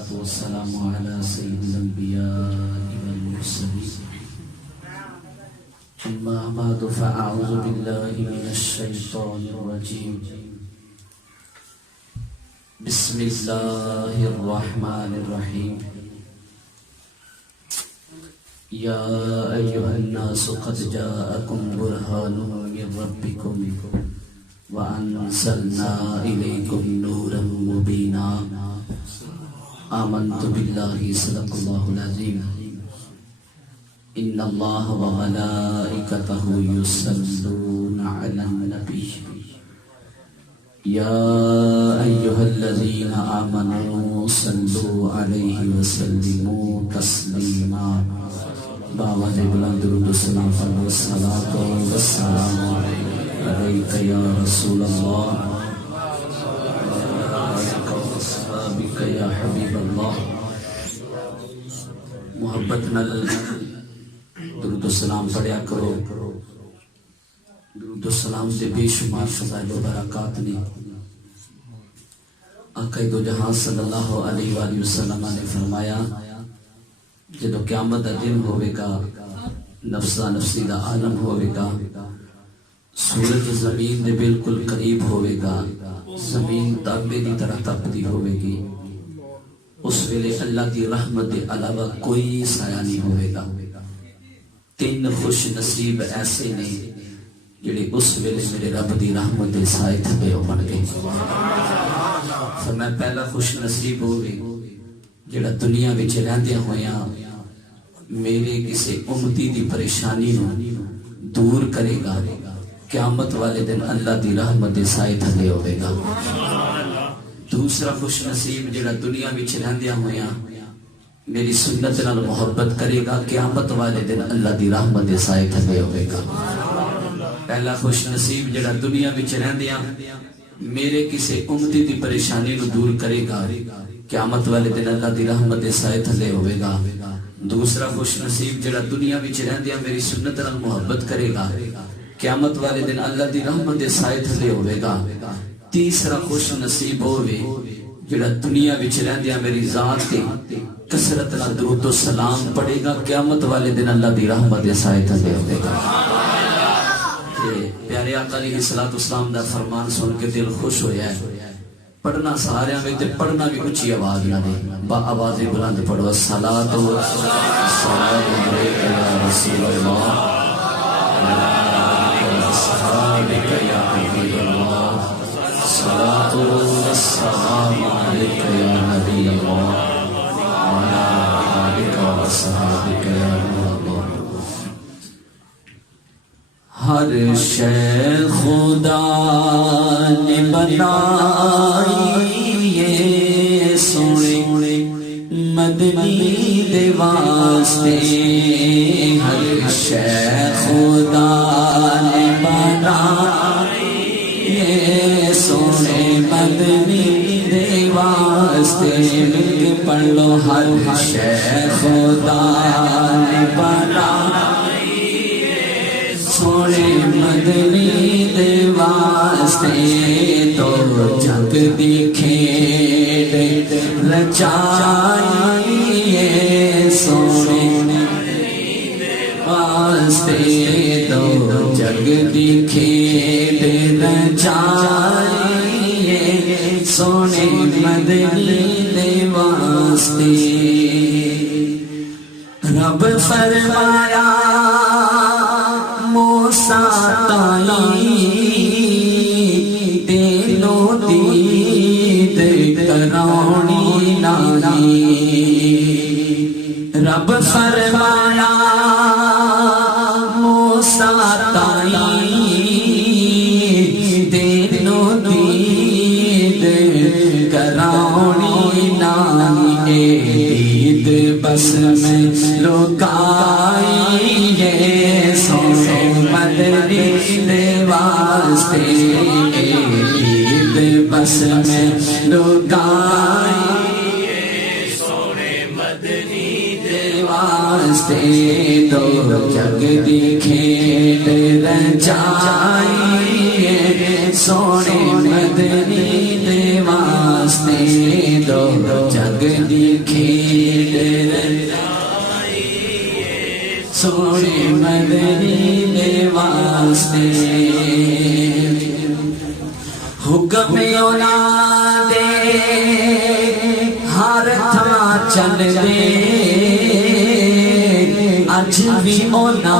والصلاة والسلام على سيد الأنبياء والمرسلين أما بعد فأعوذ بالله من الشيطان الرجيم بسم الله الرحمن الرحيم يا أيها الناس قد جاءكم برهان من ربكم وأنزلنا إليكم نورا مبينا آمنت بالله صدق الله العظيم إن الله وملائكته يصلون على النبي يا أيها الذين آمنوا صلوا عليه وسلموا تسليما باوجہ بلند درود و سلام والصلاة والسلام عليك يا رسول الله وأصحابك يا حبيب الله محبت نال درود و سلام پڑھیا کرو. درود و سلام سے بے شمار فضائل و برکات نے. آقا دو جہاں صلی اللہ علیہ وآلہ وسلم نے فرمایا جدو قیامت دا دن ہوئے گا نفسا نفسی دا عالم ہوئے گا سورج زمین دے بالکل قریب ہوئے گا زمین تابے دی طرح تپدی ہوئے گی اس ویلے اللہ دی رحمت دے علاوہ کوئی سایہ نہیں ہوئے گا. تین خوش نصیب ایسے نہیں جڑے اس ویلے میرے رب دی رحمت دے سائے تھے بن گئے. فرمایا پہلا خوش نصیب ہوئے جڑا دنیا وچ رہندے ہویاں میرے کسی امتی دی پریشانی نو دور کرے گا قیامت والے دن اللہ دی رحمت دے سائے تھلے ہوئے گا. دوسرا خوش نصیب جڑا دنیا وچ رہندے ہویاں میری سنت نال محبت کرے گا قیامت والے دن اللہ دی رحمت دے سائے تھلے ہوئے گا. پہلا خوش نصیب جڑا دنیا وچ رہندے میرے کسی امتی دی پریشانی نو دور کرے گا قیامت والے دن اللہ دی رحمت دے سائے تھلے ہوئے گا. دوسرا خوش نصیب جڑا دنیا وچ رہندیا میری سنت نال محبت کرے گا قیامت والے دن اللہ دی رحمت دے سائے تھلے ہوئے گا. تیسرا خوش نصیب ہوئے جڑا دنیا وچ رہندیا میری ذات تے کثرت نال درود و سلام پڑھے گا قیامت والے دن اللہ دی رحمت دے سائے تھلے ہوئے گا. پیارے آقا علیہ السلام دا فرمان سن کے دل خوش ہویا ہے. پڑھنا سارے میں تے پڑھنا بھی اچھی آواز نہ دے با آواز بلند پڑھو. الصلاۃ والسلام علیک یا رسول اللہ وصحابک یا حبیب اللہ. الصلاۃ والسلام علیک یا نبی اللہ وعلی آلک وصحابک یا نور اللہ. ہر شے خدا نے بنائی یہ سونے مدنی دے واسطے. ہر شے خدا نے بنائی یہ سونے مدنی دے واسطے. مل کے پڑھ لو ہر شے خدا نے بنائی سونے مدنی دے واسطے. تو جگ دی کھیل رچائی سونے مدنی دے واسطے. تو جگ دی کھیل رچائی سونے مدنی دے واسطے. رب فرمایا موسیٰ تائی تینوں دید کرونی نانی. رب فرمایا موسیٰ تائی تینوں دید کرونی نانی. دید بس میں لوکائی سونے مدنی دے واسطے. عید بس میں لوکائی سونے مدنی دے واسطے. تو جگ دی کھیل رچائی سونے مدنی دے واسطے. دو جگ دی کھیل سونے مدنی دے واسطے حکم اولا دے ہر تھا چل دے اج بھی اولا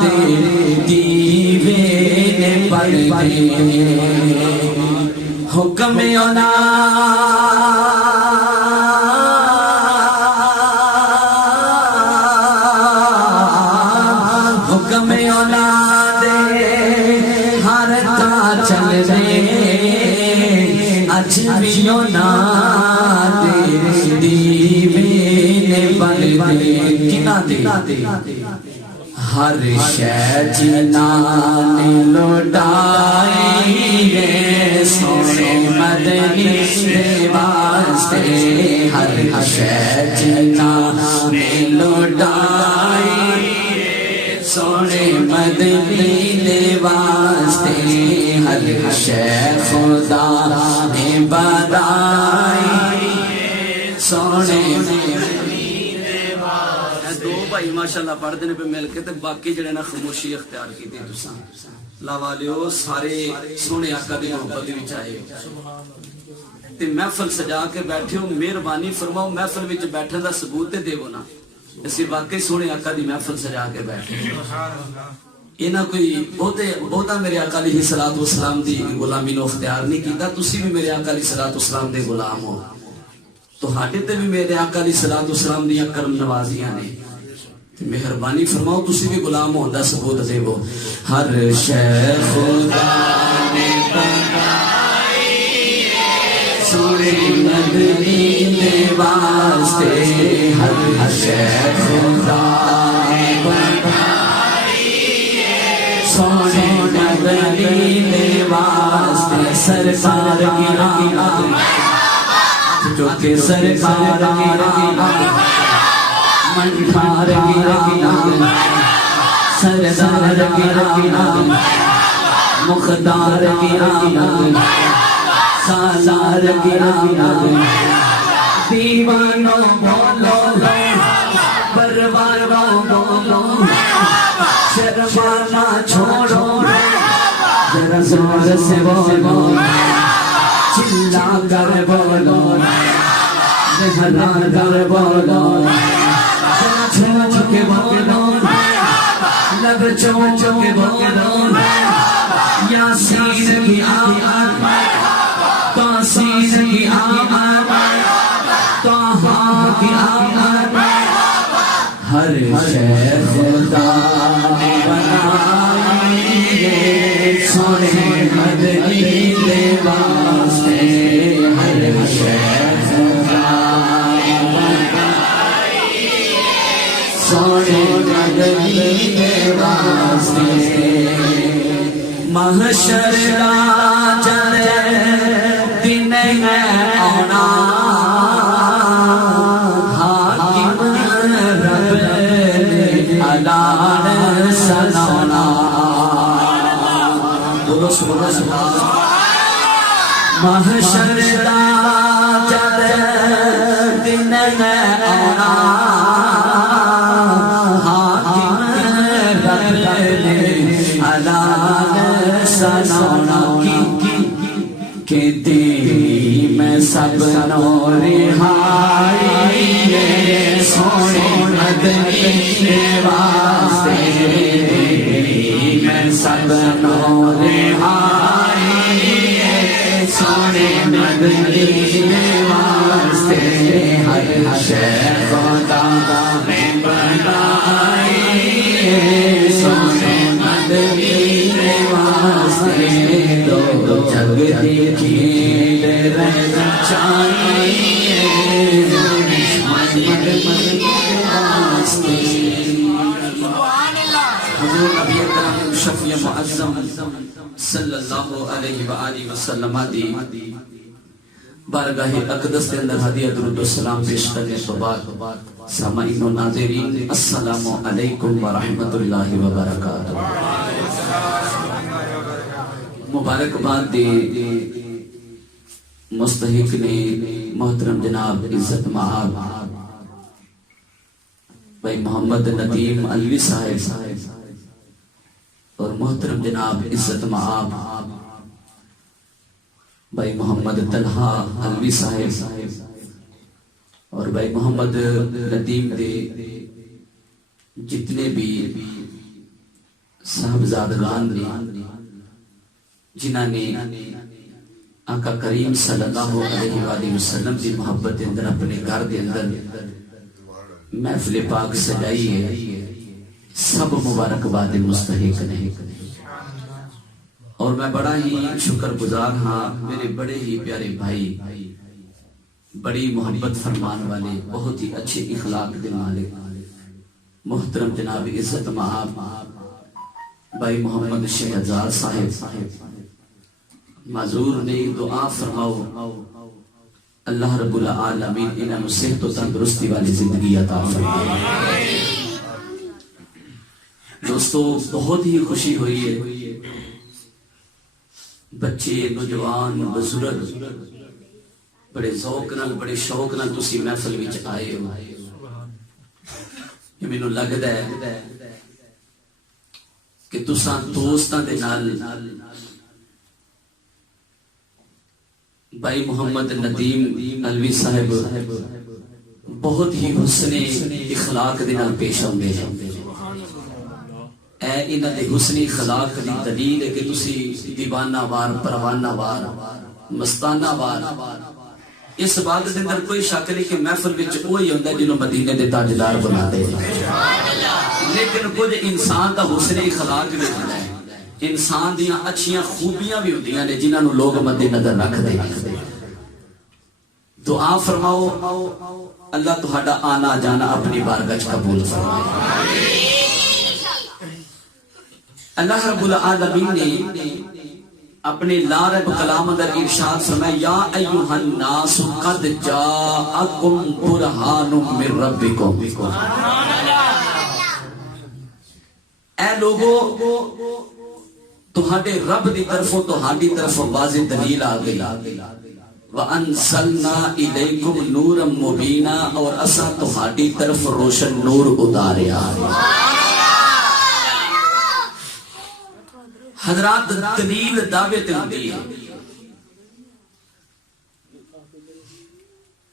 دے دیوے نے پڑھ دے حکم اولا حکم اولا دے ہر تا چل دے اج بھی اولا دے دیوے نے پڑھ دے کنا دے ہر شے جنان لوٹائی ہے سونے مدنی دے واسطے ہر شے جنان لوٹائی سونے مدنی دے واسطے ہر شے خدا نے بنائی سونے بھائی ماشاءاللہ پڑھ دینے پہ مل کے تے باقی جڑے نا خاموشی اختیار کی دی تساں لاوالیو سارے سونے آقا دی محبت وچ آئے تے محفل سجا کے بیٹھے ہو مہربانی فرماؤ محفل وچ بیٹھن دا ثبوت تے دیو نا اسی واقعی سونے آقا دی محفل سجا کے بیٹھے اینا کوئی بہتا میرے آقا علیہ السلام دی غلامی نو اختیار نہیں کیتا تسی بھی میرے آقا علیہ السلام دے غلام ہو تو ہاٹے تے بھی میرے آقا علیہ السلام دی کرم نوازیاں نے مہربانی فرماؤ تسی بھی غلام ہوندہ ثبوت دے وہ ہر شے خدا نے بنائی سونے مدنی دے واسطے ہر شے خدا نے بنائی سونے مدنی دے واسطے سرکار کی آمد جو کہ سرکار کی آمد منکار کی آمد سردار کی آمد مختار کی آمد سالار کی آمد دیوانوں بولو پروانوں بولو شرمانا چھوڑو ذرا زور سے بولو چلا کر بولو دہلا کر بولو چوچ کے بولو لب چوچ کے بولو یاسین کی آمد تاسین کی آمد طہا کی آمد ہر شے خدا نے بنائی ہے سونے مدنی دے واسطے ہر شے خدا نے بنائی سونے مدنی دے واسطے محشر دا جد دن ہے آنا حاکم رب علان سنانا بولو سبحان اللہ محشر دا جد دن ہے آنا حاکم رب علان سنانا کہ دی میں سب نو رہائی سونے مدنی دے واسطے میں سب نو رہائی سونے مدنی دے واسطے ہر شے خدا نے بنائی سونے مدنی دے واسطے دو جگ دی کھیل رہ چاہیے حضور نبی اکرم شفیع معظم صلی اللہ علیہ وآلہ وسلم دی بارگاہ اقدس کے اندر ہدیہ درود و سلام پیش کرنے تو بعد سامعین و ناظرین السلام علیکم ورحمۃ اللہ وبرکاتہ مبارک باد دے مستحق نے محترم جناب عزت مآب بھائی محمد ندیم علوی صاحب اور محترم جناب عزت مآب بھائی محمد طلحہ علوی صاحب اور بھائی محمد ندیم دے جتنے بھی صاحبزادگان نے جنہاں نے آقا کریم صلی اللہ علیہ وآلہ وسلم دی محبت اندر اپنے گھر دے اندر محفل پاک سجائی ہے، سب مبارکباد مستحق نہیں۔ اور میں بڑا ہی شکر گزار ہاں میرے بڑے ہی پیارے بھائی، بڑی محبت فرمان والے، بہت ہی اچھے اخلاق دے مالک محترم جناب عزت مآب بھائی محمد شہزاد صاحب، معذور نے دعا فرماؤ اللہ رب العالمین انہوں صحت و تندرستی والی زندگی عطا فرمائے۔ دوستو بہت ہی خوشی ہوئی ہے، بچے نوجوان بزرگ بڑے ذوق نال بڑے شوق نال تسی محفل وچ آئے ہو۔ یہ مینوں لگدا ہے کہ تساں دوستاں دے نال بھائی محمد ندیم علوی صاحب بہت ہی حسن اخلاق دے نال پیش آندے ہیں۔ اے انہاں دے حسن اخلاق دی دلیل ہے کہ تسی دیوانہ وار، پروانہ وار، مستانہ وار، اس بات دے اندر کوئی شک نہیں کہ محفل وچ وہی ہوندا ہے جنوں مدینے دے تاجدار بناتے ہیں، لیکن کچھ انسان دا حسن اخلاق بھی ہوندا ہے، انسان دیاں اچھیاں خوبیاں بھی ہوندیاں نے جنہاں نوں لوگ مد نظر رکھدے ہیں۔ دعا فرماؤ اللہ تہاڈا آنا جانا اپنی بارگاہ وچ قبول فرمائے۔ اللہ رب العالمین نے اپنے لا رب کلام اندر ارشاد فرمایا یا ایھا الناس قد جاءکم برہان من ربکم، اے لوگو تہاڈے رب دی طرفوں تہاڈی طرف واضح دلیل آ گئی، وَأَنزَلْنَا إِلَيْكُمْ نُورًا مُبِينًا، اور اساں تہاڈی طرف روشن نور اتاریا۔ حضرات دلیل دعوے تے ہوندی ہے،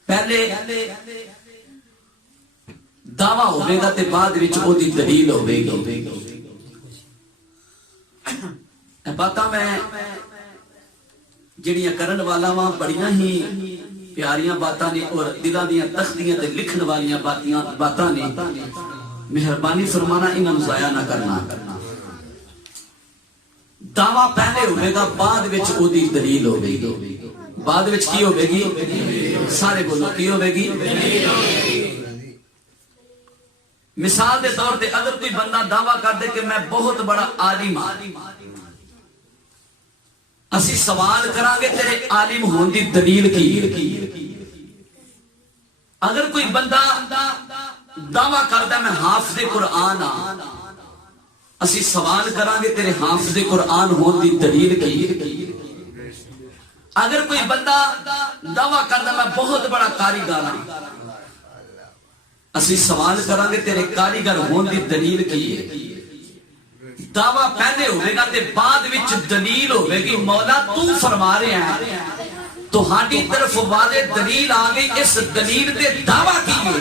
پہلے دعویٰ ہوئے گا تے بعد وچ او دی دلیل ہوئے گی۔ باتاں میں جڑیاں کرن والا واں بڑیاں ہی پیاریاں باتاں نے اور دلاں دیاں تختیاں تے لکھن والیاں باتاں نے، مہربانی فرمانا انہاں نوں ضائع نہ کرنا۔ دعویٰ پہلے ہوئے گا بعد وچ او دی دلیل ہوے گی، بعد وچ کی ہوے گی؟ سارے بولو کی ہوے گی؟ مثال دے طور تے اگر کوئی بندہ دعویٰ کر دے کہ میں بہت بڑا عالم ہاں، اسی سوال کران گے تیرے عالم ہون دی دلیل کی؟ اگر کوئی بندہ دعویٰ کردا میں حافظ قرآن ہاں، اسی سوال کران گے تیرے حافظ قرآن ہون دی دلیل کی؟ اگر کوئی بندہ دعویٰ کردا میں بہت بڑا کاریگر ہاں، اسی سوال کران گے تیرے کاریگر ہون دی دلیل کی ہے؟ دعویٰ پہلے ہوئے گا تے بعد وچ دلیل ہوئے گی۔ مولا تو فرما رہے ہیں تو ہاڈی طرف واضح دلیل آ گئی، اس دلیل تے دعویٰ کی ہے،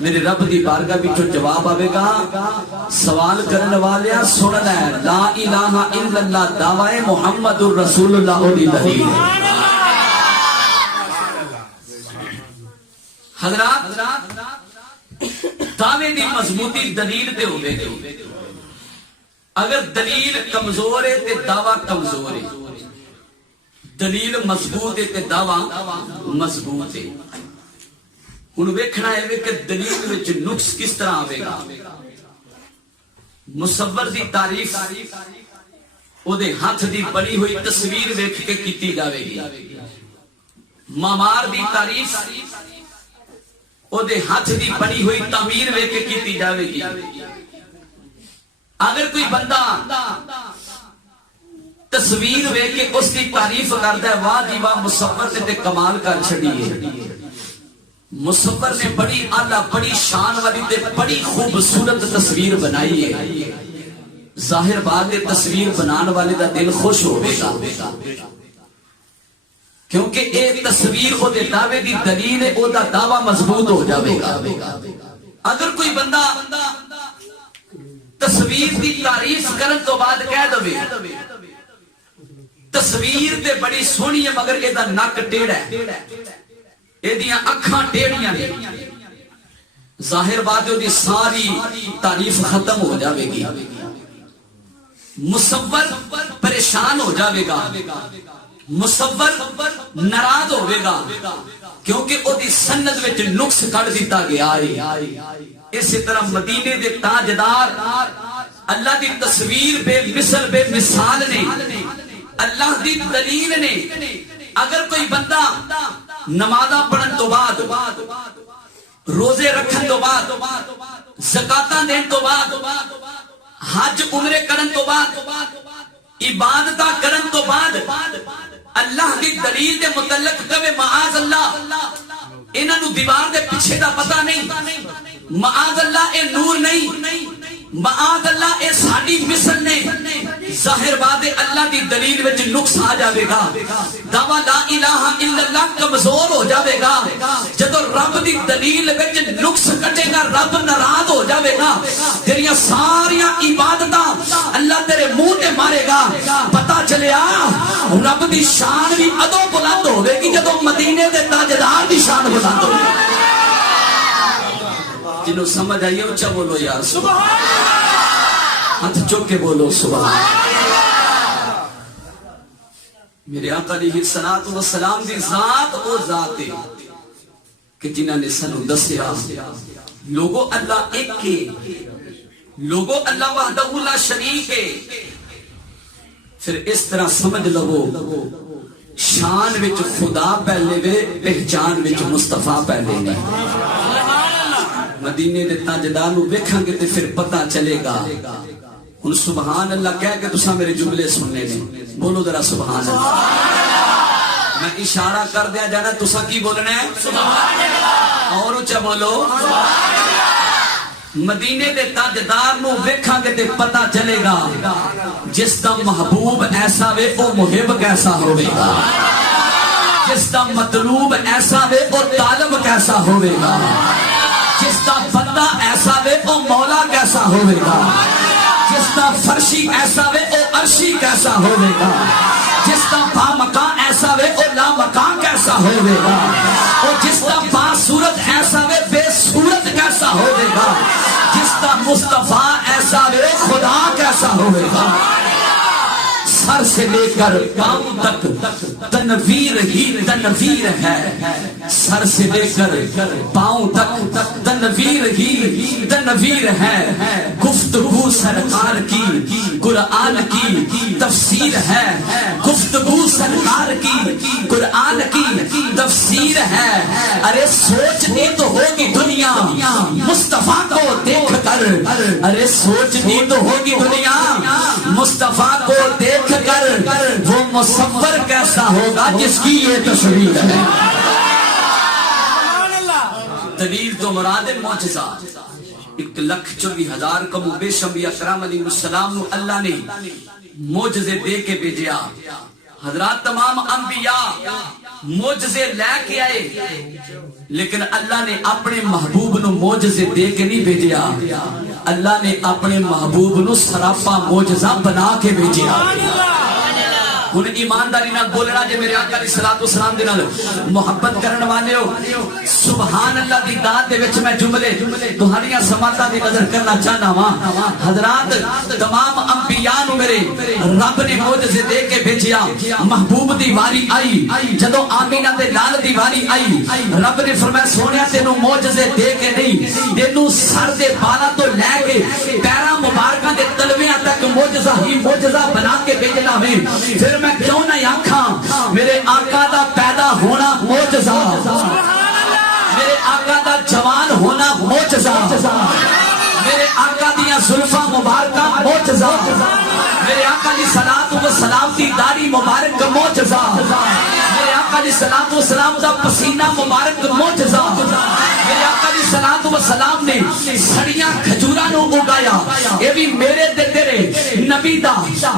میرے رب دی بارگاہ وچوں جواب آوے گا۔ سوال کرن والیاں سننا ہے، لا الہ الا اللہ دعوی محمد الرسول اللہ دی دلیل حضرات دعوے دی مضبوطی دلیل تے ہوے گی۔ اگر دلیل کمزور ہے تے دعویٰ کمزور ہے، دلیل مضبوط ہے تے دعویٰ مضبوط ہے۔ ہن ویکھنا ہے کہ دلیل وچ نقص کس طرح آوے گا۔ مصور دی تعریف او دے ہاتھ دی بنی ہوئی تصویر ویکھ کے کیتی جاوے گی، معمار دی تعریف او دے ہاتھ دی بنی ہوئی تعمیر ویکھ کے کیتی جاوے گی۔ اگر کوئی بندہ تصویر ویکھ کے اس کی تعریف کرتا ہے، واہ جی واہ مصور نے تے کمال کر چھڑی ہے، مصور نے بڑی اعلیٰ بڑی شان والی تے بڑی خوبصورت تصویر بنائی ہے۔ ظاہر بات ہے تصویر بنان والے دا دل خوش ہوئے گا، کیونکہ ایک تصویر او دے دعوے دی دلیل ہے، او دا دعویٰ مضبوط ہو جاوے گا۔ اگر کوئی بندہ تصویر دی تعریف کرن تو بعد کہہ دوے تصویر تے بڑی سونی ہے مگر اے دا نک ٹیڑھا ہے، اے دیاں اکھاں ٹیڑھیاں نے، ظاہر بات ہے دی ساری تعریف ختم ہو جاوے گی، مصور پریشان ہو جاوے گا، مصور ناراض ہوئے گا، کیونکہ او دی سند وچ نقص کٹ دیتا گیا ہے۔ اسی طرح مدینے دے تاجدار اللہ دی تصویر بے مثل بے مثال نے، اللہ دی دلیل نے۔ اگر کوئی بندہ نمازاں پڑھن تو بعد، روزے رکھن تو بعد، زکاتاں دین تو بعد، حج عمرے کرن تو بعد، عبادتاں کرن تو بعد اللہ دی دلیل دے متعلق کہے معاذ اللہ انہاں نو دیوار دے پیچھے دا پتہ نہیں، معاذ اللہ اے نور نہیں، معاذ اللہ اے ساڈی مثل نے، ظاہر بات ہے اللہ دی دلیل وچ نقص آ جاوے گا، دعویٰ لا الہ الا اللہ کمزور ہو جاوے گا۔ جدو رب دی دلیل وچ نقص کٹے گا رب ناراض ہو جاوے گا، تیریاں ساریاں عبادتاں اللہ تیرے منہ تے مارے گا۔ پتہ چلیا رب دی شان بھی ادو بلند ہوے گی جدو مدینے دے تاجدار دی شان بلند ہوے گی۔ جنہوں سمجھ آئیے اچھا بولو یار سبحان اللہ، ہاتھ چوک کے بولو سبحان اللہ۔ میرے آقا علیہ الصلوۃ والسلام دی ذات وہ ذات ہے کہ جنہاں نے سنو دسیا لوگو اللہ ایک ہے، لوگو اللہ وحدہ لا شریک ہے۔ پھر اس طرح سمجھ لو شان وچ خدا پہلے وے، پہچان وچ مصطفیٰ پہلے نہیں۔ مدینے دے تاجدار نو ویکھاں گے تے پھر پتہ چلے گا۔ ہن سبحان اللہ کہہ کے تساں میرے جملے سننے نے، بولو ذرا سبحان اللہ۔ میں اشارہ کر دیا جانا تساں کی بولنا ہے سبحان اللہ، اور اونچا بولو سبحان اللہ۔ مدینے دے تاجدار نو ویکھاں گے تے پتہ چلے گا جس دا محبوب ایسا وے او محب کیسا ہوے گا، جس دا مطلوب ایسا وے او طالب کیسا ہوے گا، جس دا بندہ ایسا وے او مولا کیسا ہوئے گا، جس دا فرشی ایسا وے او عرشی کیسا ہوئے گا، جس دا با مکان ایسا وے او لا مکان کیسا ہوئے گا، اور جس دا با صورت ایسا وے بے صورت کیسا ہوئے گا، جس دا مصطفیٰ ایسا وے خدا کیسا ہوئے گا۔ سر سے لے کر پاؤں تک تنویر ہی تنویر ہے، سر سے لے کر پاؤں تک تنویر ہی تنویر ہے۔ گفتگو سرکار کی قرآن کی تفسیر ہے، گفتگو سرکار کی قرآن کی تفسیر ہے۔ ارے سوچنی تو ہوگی دنیا مصطفیٰ کو دیکھ کر، ارے سوچنی تو ہوگی دنیا مصطفیٰ کو دیکھ کر وہ مصور کیسا ہوگا جس کی یہ تصویر ہے۔ دلیل تو مراد معجزہ، 1,24,000 کم و بیش انبیاء کرام علیہ السلام نو اللہ نے معجزے دے کے بھیجیا۔ حضرات تمام انبیاء معجزے لے کے آئے، لیکن اللہ نے اپنے محبوب نو معجزے دے کے نہیں بھیجیا، اللہ نے اپنے محبوب نو سراپا معجزہ بنا کے بھیجیا۔ ہن ایمانداری نال بولنا جے میرے آقا علیہ الصلوۃ والسلام دے نال محبت کرن والے ہو، سبحان اللہ دی ذات دے وچ میں جملے تہاڈیاں سماعتاں دی نظر کرنا چاہنا وا۔ حضرات تمام انبیاء نو میرے رب نے معجزے دے کے بھیجیا۔ محبوب دی واری آئی، جدوں آمینہ دے لال دی واری آئی، رب نے فرمایا سونیا تینوں معجزے دے کے نہیں، تینوں سر دے بالاں تو لے کے پیراں مبارکاں دے تلویاں تک معجزہ ہی معجزہ بنا کے بھیجنا ہے۔ پھر میں کیوں نہ آکھاں میرے آقا دا پیدا ہونا معجزہ، میرے آقا دا جوان ہونا معجزہ، میرے آقا دیا زلفاں مبارکہ معجزہ، میرے آقا دی صلاۃ و سلام دی داڑھی مبارک معجزہ، میرے آقا دی صلاۃ و سلام دا پسینہ مبارک معجزہ، میرے آقا دی صلاۃ و سلام نے سڑیاں کھجوراں نو اگایا، یہ بھی میرے تے تیرے نبی دا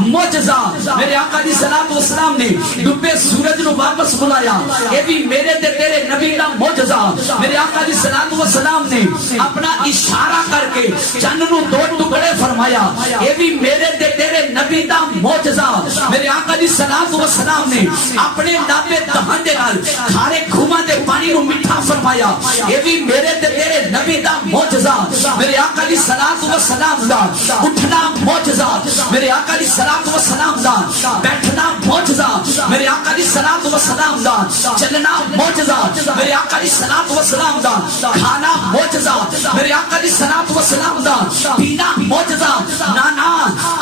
معجزہ، میرے آقا دی صلاۃ و سلام نے ڈوبے سورج نو واپس بلایا، یہ بھی میرے تے تیرے نبی دا معجزہ، میرے آقا دی صلاۃ و سلام نے اپنا اشارہ کر کے چند نو دو ٹکڑے فرمایا، یہ بھی میرے تے تیرے نبی دا معجزہ، میرے آقا دی صلاۃ و سلام نے اپنے نابے دہن دے نال کھارے کھوما دے پانی نو میٹھا فرمایا، یہ بھی میرے تے تیرے نبی دا معجزہ، میرے آقا دی صلاۃ و سلام دا اٹھنا معجزہ، میرے آقا دی صلاۃ و سلام دا بیٹھنا معجزہ، میرے آقا دی صلاۃ و سلام دا چلنا معجزہ، میرے آقا دی صلاۃ و سلام دا کھانا معجزہ، میرے آقا دی صلاۃ و سلام دا پینا معجزہ، نا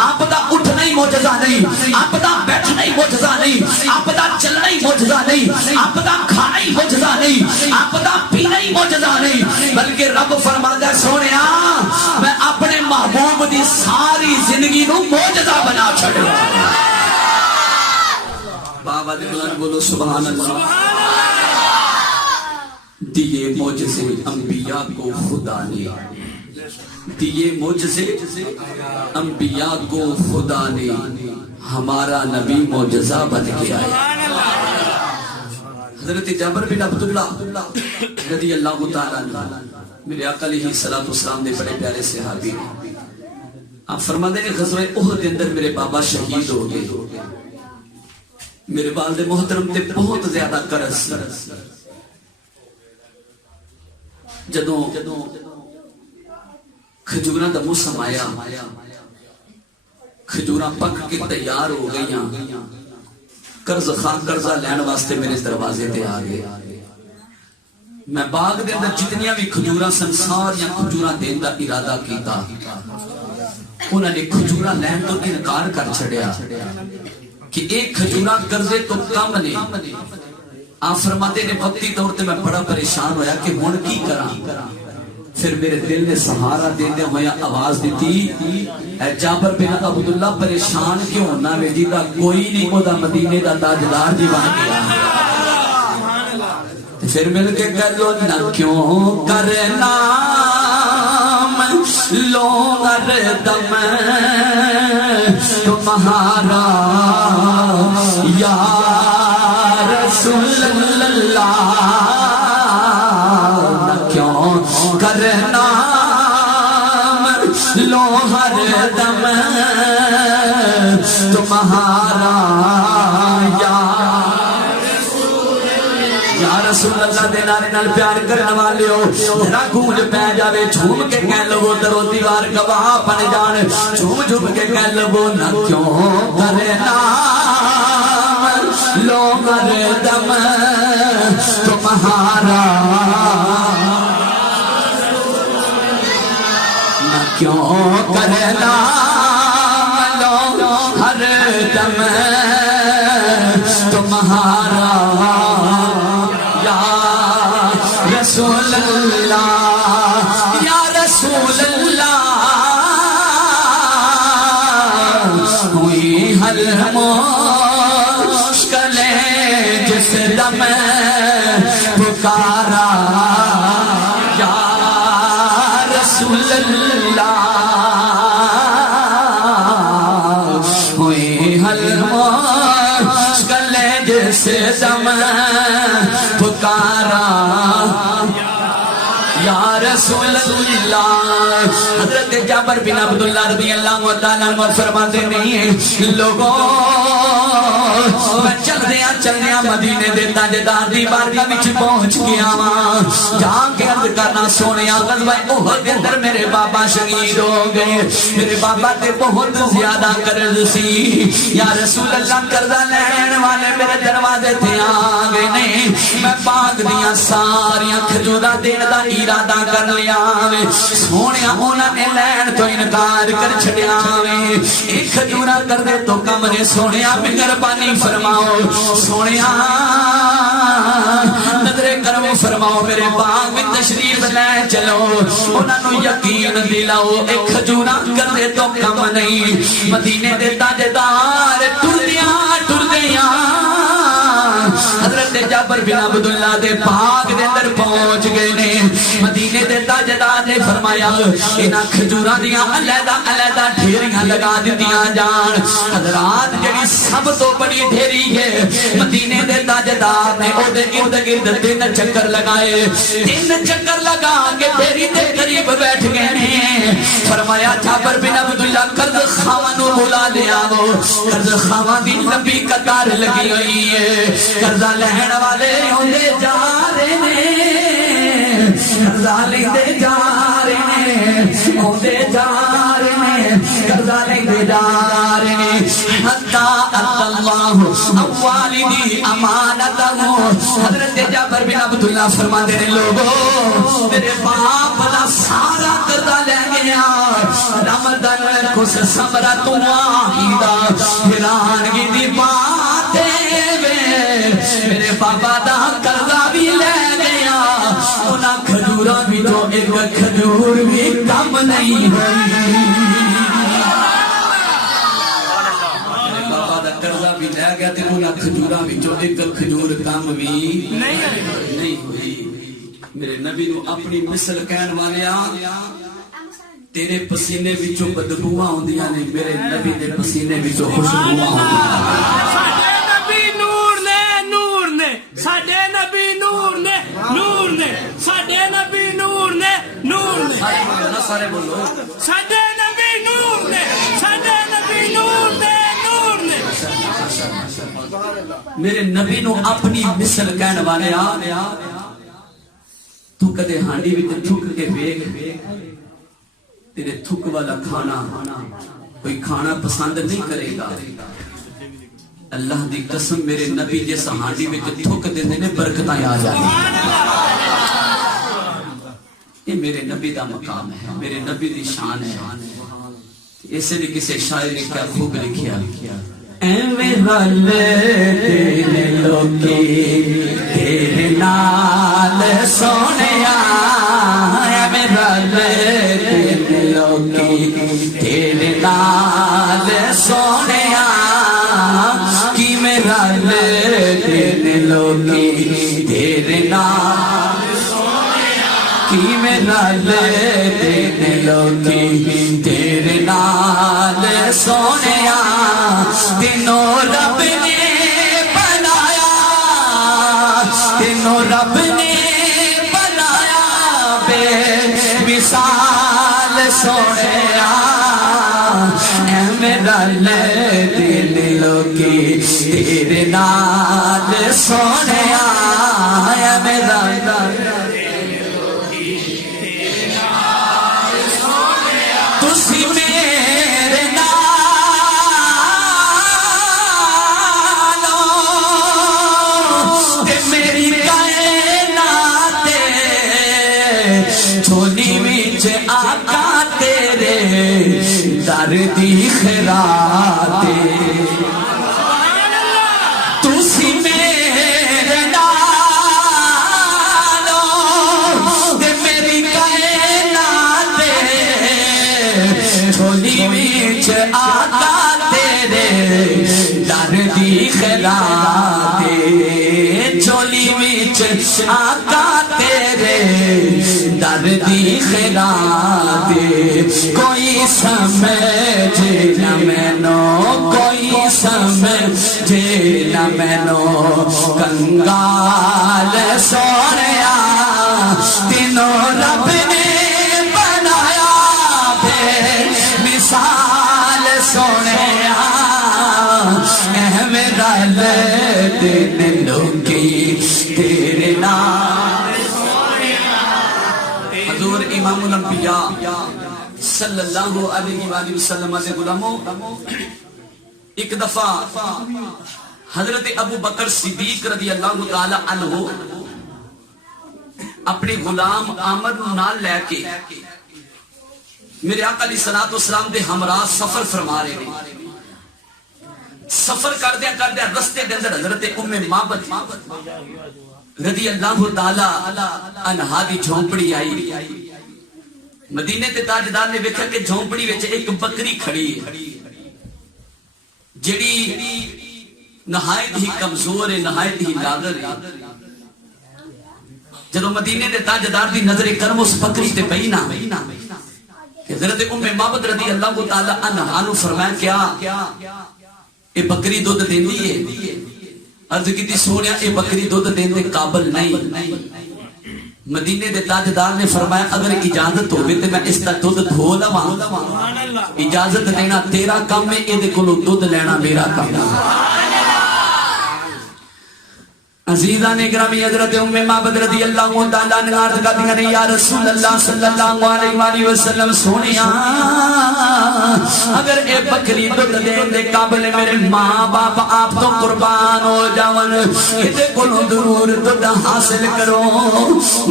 آپ دا اٹھنا ہی معجزہ نہیں، آپ دا بیٹھنا ہی معجزہ نہیں، آپ دا چلنا ہی معجزہ نہیں، آپ دا کھانا ہی معجزہ نہیں، آپ دا پینا ہی معجزہ نہیں، بلکہ رب فرماتا ہے سونیا میں اپنے محبوب دی ساری زندگی نو معجزہ بنا چھڑیا۔ بابا دلان بولو سبحان اللہ۔ دیے معجزے انبیاء کو خدا نے، دیے معجزے انبیاء کو خدا نے، ہمارا نبی معجزہ بن کے آیا۔ حضرت جابر بن عبداللہ رضی اللہ تعالیٰ عنہ میرے آقا علیہ الصلوۃ والسلام نے بڑے پیارے صحابی ہیں، آپ فرماتے ہیں غزوہ احد کے اندر میرے بابا شہید ہو گئے، میرے والد محترم تے بہت زیادہ قرض، جدوں کھجوراں دا موسم آیا، کھجوراں پک کے تیار ہو گئیاں، قرض خان قرضہ لین واسطے میرے دروازے تے آ گئے، میں باغ دے اندر جتنیاں بھی کھجوراں سن ساریاں کھجوراں دین دا ارادہ کیتا، انہوں نے کھجوراں لین تو انکار کر چھڑیا کہ ایک کھجوراں قرضے تو کم نہیں۔ آپ فرماتے نے وقتی طور تے میں بڑا پریشان ہویا کہ ہن کی کراں، پھر میرے دل نے سہارا دیندے ہویا آواز دیتی، اے جابر بن عبداللہ پریشان کیوں ہونا وے جی دا کوئی نہیں کو دا مدینے دا تاجدار جی بن گیا، پھر مل کے کہلو نہ کیوں کرنا لو اردم تمہارا یا رسول اللہ، نہ کیوں کرنا لو ہر دم تمہارا یا رسول اللہ دے نعرے نال پیار کرنے والے ہو، ذرا گونج پہ جاوے، جھوم کے کہہ لو درو دیوار گواہ بن جان، جھوم جھوم کے کہہ لو نہ کیوں کرنا لو ہر دم تمہارا، نہ کیوں کرنا لو ہر دم تمہارا رسول اللہ، یا رسول اللہ، ہوئی ہر مشکل جس دم پکارا، یا رسول اللہ، ہوئی ہر مشکل جس دم پکارا، یا رسول اللہ۔ حضرت جابر بن عبداللہ رضی اللہ تعالیٰ عنہ فرماتے نہیں ہیں لوگوں میں چل دیا مدینے دے تاجدار دی بارگاہ وچ پہنچ گیا ہاں، جا کے عرض کرنا سونیا غزوہ احد دے اندر میرے بابا شہید ہو گئے، میرے بابا تے بہت زیادہ قرض سی، یا رسول اللہ قرضہ لین والے میرے دروازے تے آ گئے نے، میں باغ دیاں ساریاں کھجوراں دین دا ارادہ کر لیا وے، سونیا انہاں نے لین تو انکار کر چھڑیا وے، ایک کھجوراں کر دے تو کم نے، سونیا مہربانی فرماؤ، سونیا نظر کرو فرماؤ میرے باغ میں تشریف لے چلو انہاں نو یقین دلاؤ اے کھجوراں کدے تو کم نہیں مدینے دے تاجدار ٹردیاں حضرت جابر بن عبداللہ دے پاک دے اندر پہنچ گئے نے مدینے دے تاجدار نے فرمایا انہاں کھجوراں دیاں علیحدہ ڈھیریاں لگا دتیاں جان حضرات جڑی سب تو بڑی ڈھیری ہے مدینے دے تاجدار نے او دے ارد گرد 3 چکر لگائے 3 چکر لگا کے ڈھیری دے قریب بیٹھ گئے نے فرمایا جابر بن عبداللہ قرض خواہاں نو بلا لے آو قرض خواہاں دی لمبی قطار لگی ہوئی ہے قرضہ لہن والے ہوندے جا رہے نے قرضہ لیندے جا رہے نے ہوندے جا رہے نے قرضہ لیندے جا رہے نے حتی اللہ اوالدی امانتہ حضرت جابر بن عبداللہ فرما دے لوگوں میرے باپ دا سارا قرضہ لے گیا رمضان کو سمرت واحدہ حیرانگی دی بات میرے بابا دا قرضہ بھی لے گیا انہاں کھجوراں بھی جو ایک کھجور بھی کم نہیں ہوئی میرے بابا دا قرضہ بھی لے گیا تے انہاں کھجوراں بھی جو ایک کھجور کم بھی نہیں ہوئی میرے نبی نو اپنی مثل کہن والیا تیرے پسینے وچوں بدبوواں ہوندیاں نے میرے نبی دے پسینے وچوں خوشبوواں ہوندیاں ساڈے نبی نور نے ساڈے نبی نور نے ساڈے نبی نور نے سارے بولو ساڈے نبی نور نے ساڈے نبی نور نے میرے نبی نو اپنی مثل کہن والیا تو کدے ہانڈی وچ تھک کے ویکھ تیرے تھک والا کھانا کوئی کھانا پسند نہیں کرے گا اللہ دی قسم میرے نبی جس ہانڈی میں تھک دیندے نے برکتاں آ جائیں یہ میرے نبی دا مقام ہے میرے نبی دی شان ہے اسے بھی کسی شاعر نے کیا خوب لکھیا ایویں رل تیرے لوکی تیرے نال سونیا ایویں رل تیرے لوکی تیرے نال سونیا کی میرا تیرے لوکی تیرے نال سونیا کی میرا تیرے لوکی تیرے نال سونیا تینوں رب نے بنایا تینوں رب نے بنایا بے مثال سونیا اے میرا دل لوکی تیرے نال سونیا اے میرا تسی میرے میری کائنات چھولی وچ آقا تیرے در دی خیرات تسی میرے نالو تے میری کائنات چھولی وچ آقا تیرے در دی خیرات چولی وچ آقا تیرے در دی خیرات کوئی سمجھے نہ مینو کوئی سمجھے نہ مینو کنگال سونیا تینوں رب نے بنایا بے مثال سونیا اے میرا دل لوکی تیرے نام حضور امام الانبیاء صلی اللہ علیہ وآلہ وسلم علیہ غلاموں ایک دفعہ حضرت ابو بکر صدیق رضی اللہ تعالی عنہ اپنے غلام عامر نال لے کے میرے آقا علیہ الصلوۃ والسلام دے ہمراہ سفر فرما رہے ہیں سفر کردیا رستے دے اندر حضرت ام معبد رضی اللہ تعالی عنہا دی جھونپڑی آئی. مدینے تے تاجدار نے ویکھیا کہ جھونپڑی وچ ایک بکری کھڑی ہے جڑی نہایت ہی کمزور ہے، نہایت ہی لاغر ہے. جدو مدینے دے تاجدار دی نظر کرم اس بکری تے پئی نا، حضرت ام معبد رضی اللہ تعالی عنہا نو فرمایا کیا اے بکری دودھ دیندی ہے؟ عرض کیتی سونیا اے بکری دودھ دین دے قابل نہیں. مدینے دے تاجدار نے فرمایا اگر اجازت ہوے تے میں اس دا دودھ دھو لواں. اجازت دینا تیرا کام ہے، اے دے کولوں دودھ لینا میرا کام ہے. عزیزان گرامی حضرت ام معبد رضی اللہ تعالیٰ عنہ عرض کرتی ہیں یا رسول اللہ صلی اللہ علیہ وآلہ وسلم سونیا اگر اے بکری دودھ دین دے قابل میرے ماں باپ آپ تو قربان ہو جاون، اے کولوں ضرور دودھ حاصل کرو.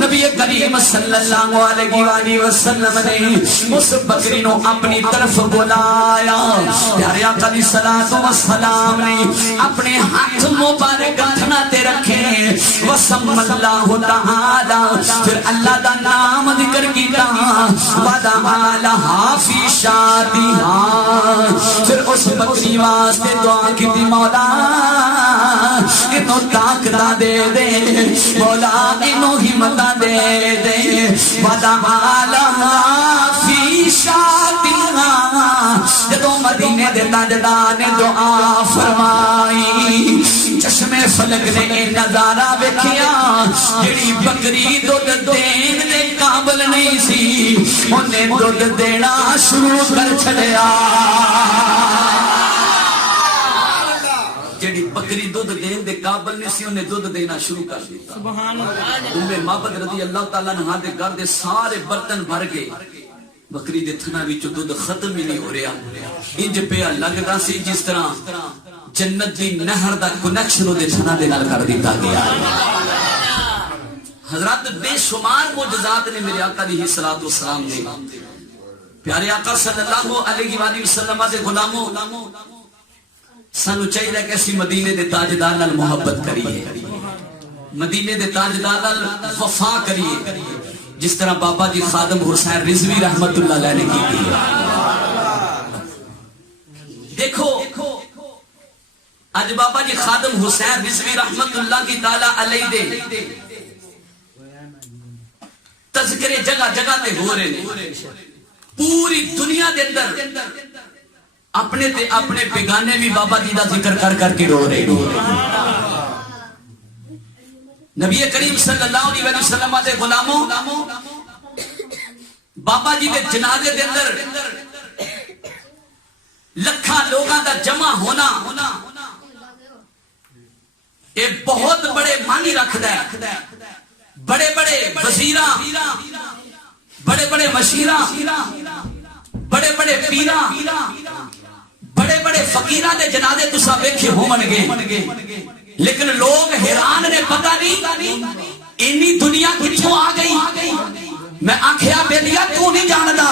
نبی کریم صلی اللہ علیہ وآلہ وسلم نے اس بکری نو اپنی طرف بلایا. پیارے آقا علیہ الصلوۃ والسلام نے اپنے ہاتھ مبارک تھنا تے رکھے وسم اللہ تعالی، پھر اللہ دا نام ذکر کیتا ودعالہا فی شاتہا، پھر اس بکری واسطے دعا کیتی مولا انہوں طاقت دے دے، مولا انہوں ہمت دے دے. ودعالہا فی شاتہا، جدو مدینے دے تاجدار نے دعا فرمائی چشمے فلک نے اے نظارہ ویکھیا جڑی بکری دودھ دین دے قابل نہیں سی انہیں دودھ دینا شروع کر چھڑیا. جڑی بکری دودھ دین دے قابل نہیں سی انہیں دودھ دینا شروع کر دیتا. ام معبد رضی اللہ تعالیٰ عنہ دے گھر دے سارے برتن بھر گئے، بکری دے تھنا وچوں دودھ ختم ہی نہیں ہو رہا. انج پیا لگدا سی جس طرح جنت دی نہر دا کنیکشن دے تھنا دے نال کر دیتا گیا. حضرات بے شمار معجزات نے میرے آقا علیہ الصلوۃ والسلام نے پیارے آقا صلی اللہ علیہ وآلہ وسلم دے غلاموں سانو چاہیے کہ اسی مدینے دے تاجدار نال محبت کریے، مدینے دے تاجدار نال وفا کریے جس طرح بابا جی خادم حسین رضوی رحمت اللہ علیہ نے کی. دیکھو آج بابا جی خادم حسین رضوی رحمت اللہ کی تعالی علیہ دے تذکرے جگہ جگہ تے ہو رہے ہیں. پوری دنیا دے اندر اپنے تے اپنے بیگانے بھی بابا جی دا ذکر کر کر کے رو رہے ہیں. نبی کریم صلی اللہ علیہ وسلم دے غلاموں بابا جی دے جنازے دے اندر لکھاں لوگاں دا جمع ہونا یہ بہت بڑے معنی رکھدا ہے. بڑے بڑے وزیراں، بڑے بڑے مشیراں، بڑے بڑے پیراں، بڑے بڑے فقیراں دے جنازے تساں ویکھے ہون گے، لیکن لوگ حیران نے پتہ نہیں اینی دنیا کتھوں آ گئی. میں آکھیا بیلیا تو نہیں جاندا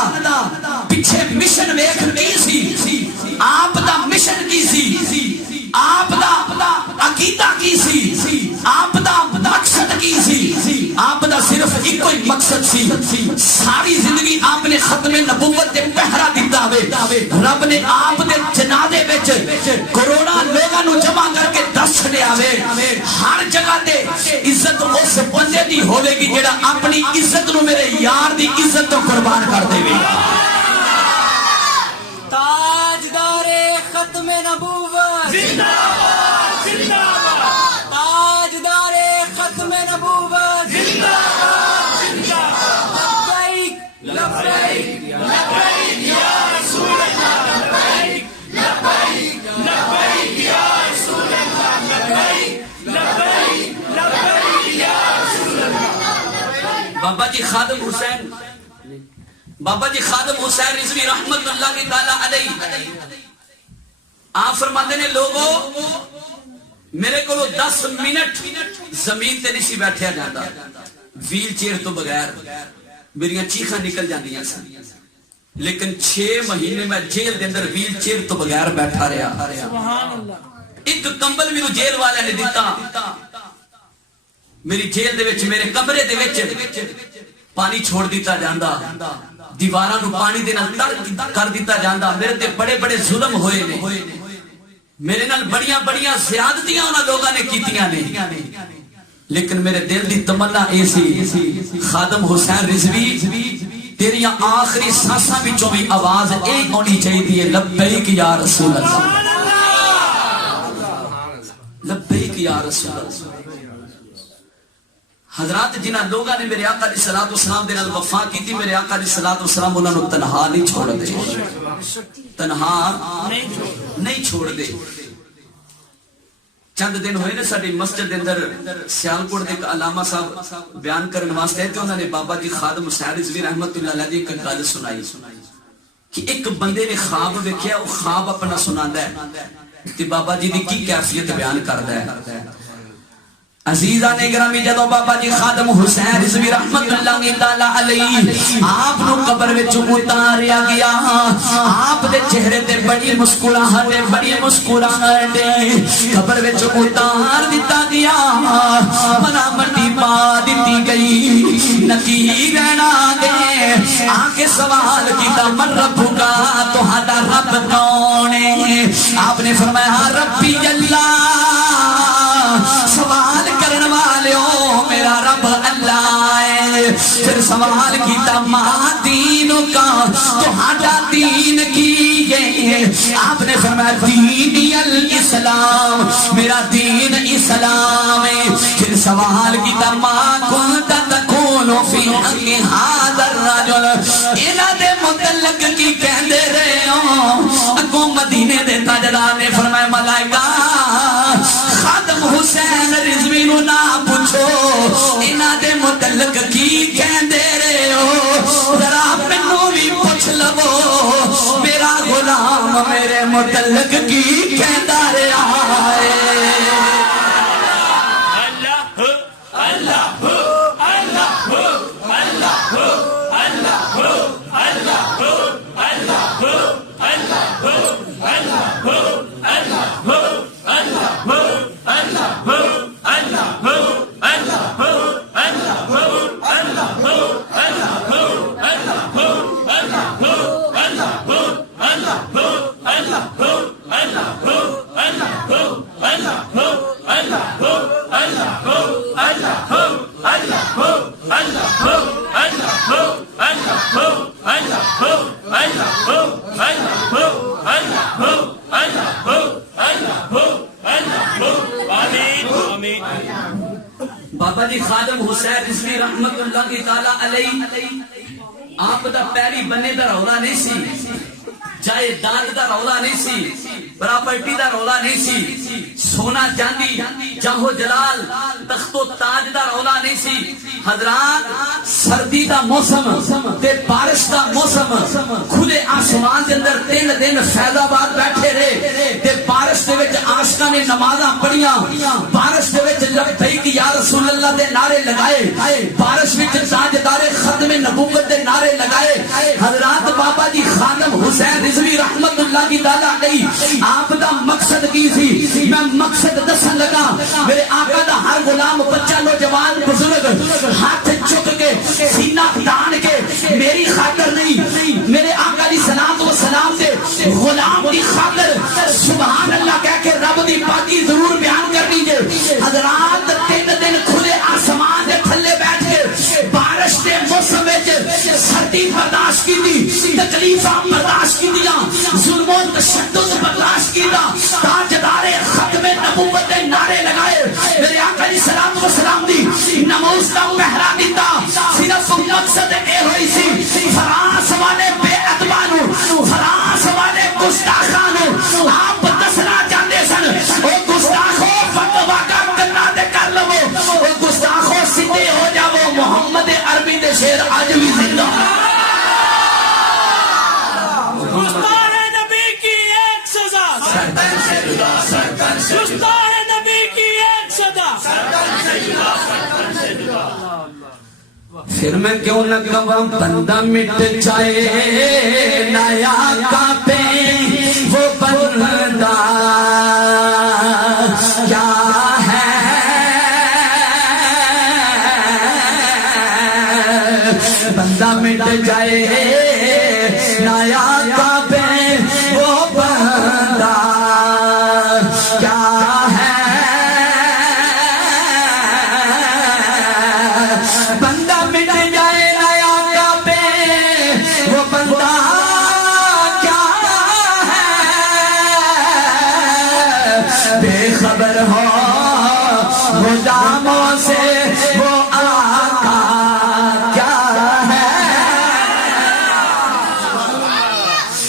پیچھے مشن ویکھ کی سی، آپ دا مشن کی سی، آپ دا عقیدہ کی سی، آپ دا مقصد کی سی. آپ دا صرف ایک ہی مقصد سی، ساری زندگی آپ نے ختم نبوت دے پہرا دیتا ہوئے رب نے آپ دے جنازے وچ کروڑاں لوگاں نو جمع کر کے دس چھڑیا ہوئے. ہر جگہ تے عزت اس بندے دی ہوے گی جڑا اپنی عزت نو میرے یار دی عزت تو قربان کر دے گا. تاجدار ختم نبوت زندہ باد، زندہ باد، تاجدار ختم نبوت زندہ باد، زندہ باد. لبیک لبیک لبیک یا رسول اللہ، لبیک لبیک لبیک یا رسول اللہ، لبیک لبیک لبیک یا رسول اللہ. بابا جی خادم حسین، بابا جی خادم حسین رضوی رحمت اللہ کی تعالی علیہ آپ فرماتے نے لوگوں میرے کو 10 منٹ زمین تے نہیں سی بیٹھیا جاتا ویل چیئر تو بغیر، میری چیخاں نکل جاندیاں سن، لیکن 6 مہینے میں جیل دے اندر ویل چیئر تو بغیر بیٹھا رہا. ایک کمبل میرے جیل والے نے دیتا میری جیل دے وچ میرے کمرے دے وچ پانی چھوڑ دیتا جاندا دیواراں نو پانی دے نال تر کر دیتا جاندا میرے تے بڑے بڑے ظلم ہوئے نے میرے نال بڑیاں بڑیاں زیادتیاں انہاں لوگاں نے کیتیاں نے لیکن میرے دل دی تمنا اے سی خادم حسین رضوی تیری آخری سانساں وچوں بھی آواز اے ہونی چاہیے لبیک یا رسول اللہ لبیک یا رسول اللہ حضرات جنہ لوگاں نے میرے آقا علیہ الصلوۃ والسلام دے نال وفا کیتی میرے آقا علیہ الصلوۃ والسلام انہاں نو تنہا نہیں چھوڑ دے تنہا نہیں چھوڑ دے چند دن ہوئے نا ساری مسجد دے اندر سیالکوٹ دے علامہ صاحب بیان کرنے واسطے تے انہوں نے بابا جی خادم حسین رضوی رحمت اللہ علیہ دی ایک گل سنائی کہ ایک بندے نے خواب ویکھیا وہ خواب اپنا سناندا ہے تے بابا جی دی کی کیفیت بیان کردا ہے عزیزاں نے گرامی جدوں بابا جی خادم حسین رضوی رحمت اللہ تعالی علیہ آپ نو قبر وچ اتاریا گیا آپ دے چہرے تے بڑی مسکراہٹ بڑی مسکراہٹ قبر وچ اتار دتا گیا منا مٹی پا دتی گئی نکی رہنا دے آ کے سوال کیتا من ربکا تہاڈا رب کون ہے آپ نے فرمایا ربی اللہ سوال کرن والیو میرا رب اللہ ہے پھر سوال کیتا ما دین کا تہاڈا دین کی ہے آپ نے فرمایا دین الاسلام میرا دین اسلام ہے پھر سوال کیتا ما کنت تقول فی حق ھذا الرجل انہاں دے متعلق کی کہندے رہے ہو اگوں مدینے دے تاجدار نے فرمایا ملائکہ خادم حسین رضوی نو نہ پوچھو انہاں دے متعلق کی کہندے رہے ہو ذرا مینوں بھی پوچھ لو میرا غلام میرے متعلق کی کہندا رہا ہے بابا جی خادم حسین رضوی رحمت اللہ تعالی علیہ آپ دا پیری بنے دا رولا نہیں سی جائیداد دا رولا نہیں سی پراپرٹی دا رولا نہیں سی سونا چاندی جاہو جلال تخت و تاج دا رولا نہیں سی حضرات سردی دا موسم تے بارش دا موسم کھلے آسمان دے اندر 3 دن فیض آباد بیٹھے رہے تے بارش دے وچ عاشقاں نے نمازاں پڑھیاں بارش دے وچ لبیک یا رسول اللہ دے نعرے لگائے بارش وچ تاجدار ختم نبوت دے نعرے لگائے حضرات بابا جی خادم حسین رضوی رحمت اللہ کی تعالی علیہ آپ دا مقصد کی سی میں مقصد دسن لگا میرے آقا دا ہر غلام بچہ نوجوان بزرگ ہاتھ چک کے سینہ تان کے میری خاطر نہیں میرے آقا علیہ الصلوۃ والسلام دے غلام دی خاطر سبحان اللہ کہہ کے رب دی پاکی ضرور بیان کرنی جے حضرات 3 دن کھلے آسمان دے تھلے بیٹھ کے بارش دے موسم وچ سردی برداشت کیتی تکلیفاں برداشت کیتیاں ظلم و تشدد برداشت کیتا تاجدار ختم نبوت دے نعرے لگائے میرے آقا علیہ الصلوۃ والسلام دی نماز دا پہرا دیتا صرف مقصد اے ہوئی سی فرانس والے بے ادباں نو فرانس والے گستاخاں نو آپ دسنا چاہتے سن او گستاخو فتوا کرنا دے کر لو او گستاخو سیدھے ہو جاؤ محمد عربی دے شعر اج بھی زندہ گستاخ نبی کی ایک سزا گستاخ نبی کی ایک سزا پھر میں کیوں نہ کہوں بندہ مٹ جائے نیا کعبے وہ بندہ کیا ہے بندہ مٹ جائے نایا کعبے وہ بندہ کیا ہے بندہ مٹ جائے نایا کعبے وہ بندہ کیا ہے بے خبر ہو غلاموں سے وہ آقا کیا ہے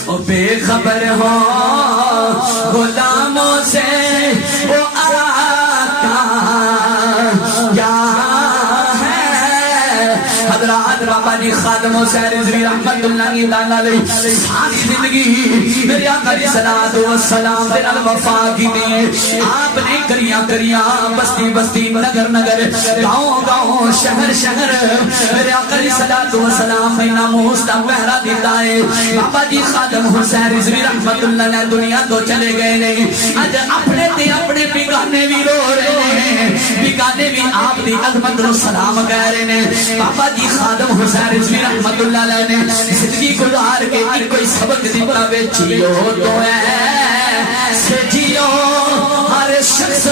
وہ بے خبر ہو غلاموں سے وہ آقا کیا ہے حضرات بابا جی خادم حسین رضوی رحمت اللہ علیہ ساری زندگی میرے آقا علیہ الصلوۃ والسلام دے نال وفا کی آپ نے کریاں بستی بستی نگر نگر گاؤں گاؤں شہر شہر میرے آقا علیہ الصلوۃ والسلام نے ناموس دا پہرا دیتا ہے بابا جی خادم حسین رضوی رحمت اللہ علیہ دنیا تو چلے گئے نہیں اج اپنے تے اپنے بیگانے بھی رو رہے ہیں بیگانے بھی آپ دی عظمت نو سلام کہہ رہے ہیں بابا جی خادم حسین رضوی رحمت اللہ علیہ نے زندگی گزار کے کوئی سبق دیتا ویچیو تو ایسے جیو ہر شخص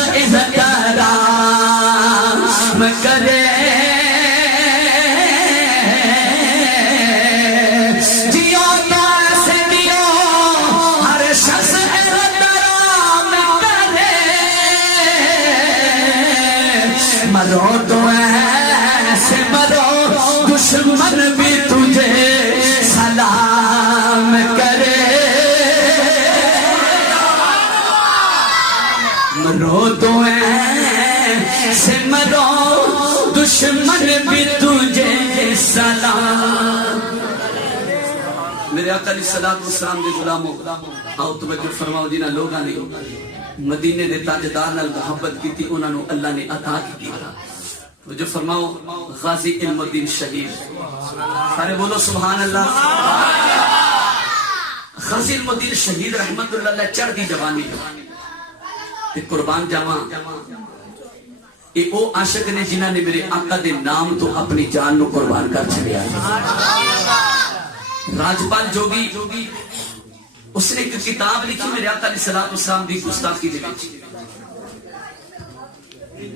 احترام کرے جیو تو ایسے جیو ہر شخص احترام کرے مرو تو ایسے مرو دشمن بھی تجھے سلام کرے مرو تو ایسے مرو دشمن بھی تجھے سلام میرے آقا علیہ الصلوۃ والسلام دے غلاموں آؤ توجہ فرماؤ جنہاں لوگاں نے مدینے دے تاجدار نال محبت کیتی انہاں نو اللہ نے عطا کیتا جو فرماؤ غازی علم الدین شہید سارے بولو سبحان اللہ غازی علم الدین شہید رحمت اللہ علیہ چڑھ دی جوانی تے قربان جاواں اے او عاشق نے جنہاں نے میرے آقا دے نام تو اپنی جان نو قربان کر چھڑیا راجپال جوگی اس نے ایک کتاب لکھی میرے آقا علیہ الصلوۃ والسلام دی گستاخی دے وچ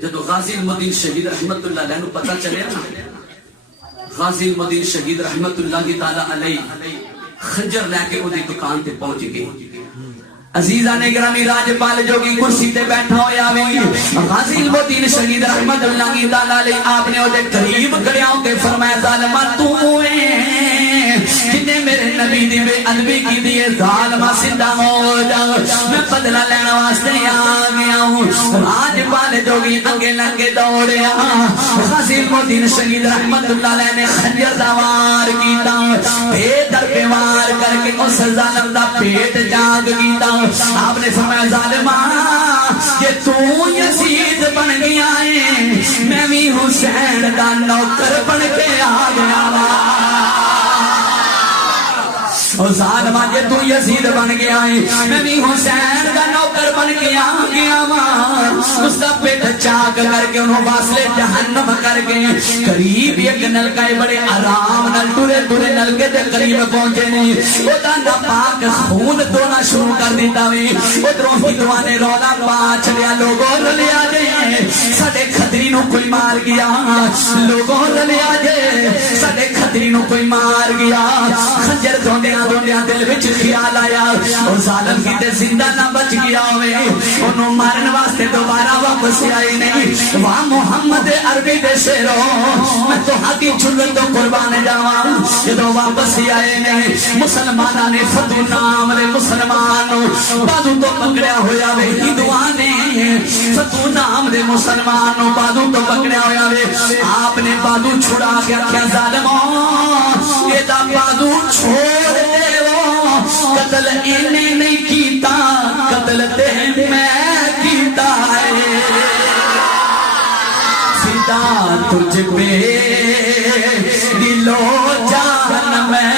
جدو غازی علم الدین شہید رحمت اللہ علیہ نو پتہ چلیا نا غازی علم الدین شہید رحمت اللہ تعالی علیہ خنجر لے کے اودی دکان تے پہنچ گئے عزیزاں نے گرامی راجپال جوگی کرسی تے بیٹھا ہویا وے غازی علم الدین شہید رحمت اللہ تعالی علیہ آپ نے اودے قریب کھڑیا ہو کے فرمایا ظالما تو اے جنے میرے نبی دی بے ادبی کی دیے ظالما سیدھا ہو جا میں بدلہ لینا واسطے آ گیا ہوں راجپال جوگی اگے لگے دوڑیا غازی علم الدین شہید رحمت اللہ علیہ نے خنجر دا وار کیتا پیٹ پہ وار کر کے اس ظالم دا پیٹ جاگ کیتا آپ نے فرمایا ظالما کہ تو یزید بن گیا ہے میں بھی حسین دا نوکر بن کے آ گیا او ظالما کہ تو یزید بن گیا ہے میں بھی حسین دا نوکر بن کے آ گیا اس دا پیٹ چاک کر کے انہوں واسلے جہنم کر کے قریب ایک نلکہ بڑے آرام نل دورے دورے نلکے دے قریب پہنچے نہیں وہ دا پاک خون دونا شروع کر دیتا ہوئی ادھروں ہی دوانے رولا پاچ لیا لوگوں لیا جے سڑے خطری نو کوئی مار گیا لوگوں لیا جے سڑے خطری نو کوئی مار گیا خنجر دھوندیاں دھوندیاں دل وچ خیال آیا اور ظالم کی تے زندہ نہ بچ گیا ہوئے انہوں مارن واسطے دوبارہ واپس آئی نہیں وہاں محمد عربی دے شیرو میں تو حقی جھلن تو قربان جاواں جدو واپس آئے نہیں مسلمانہ نے فتو نام لے مسلمانوں بادو تو پکڑیا ہویا وے ہندوانے فتو نام لے مسلمانوں بادو تو پکڑیا ہویا وے آپ نے بادو چھڑا کے کیا ظالموں یہ دا بادو چھوڑ دے وہ قتل انہیں نہیں کیتا قتل تے میں کیتا ہے فدا تجھ پہ دلو جان میں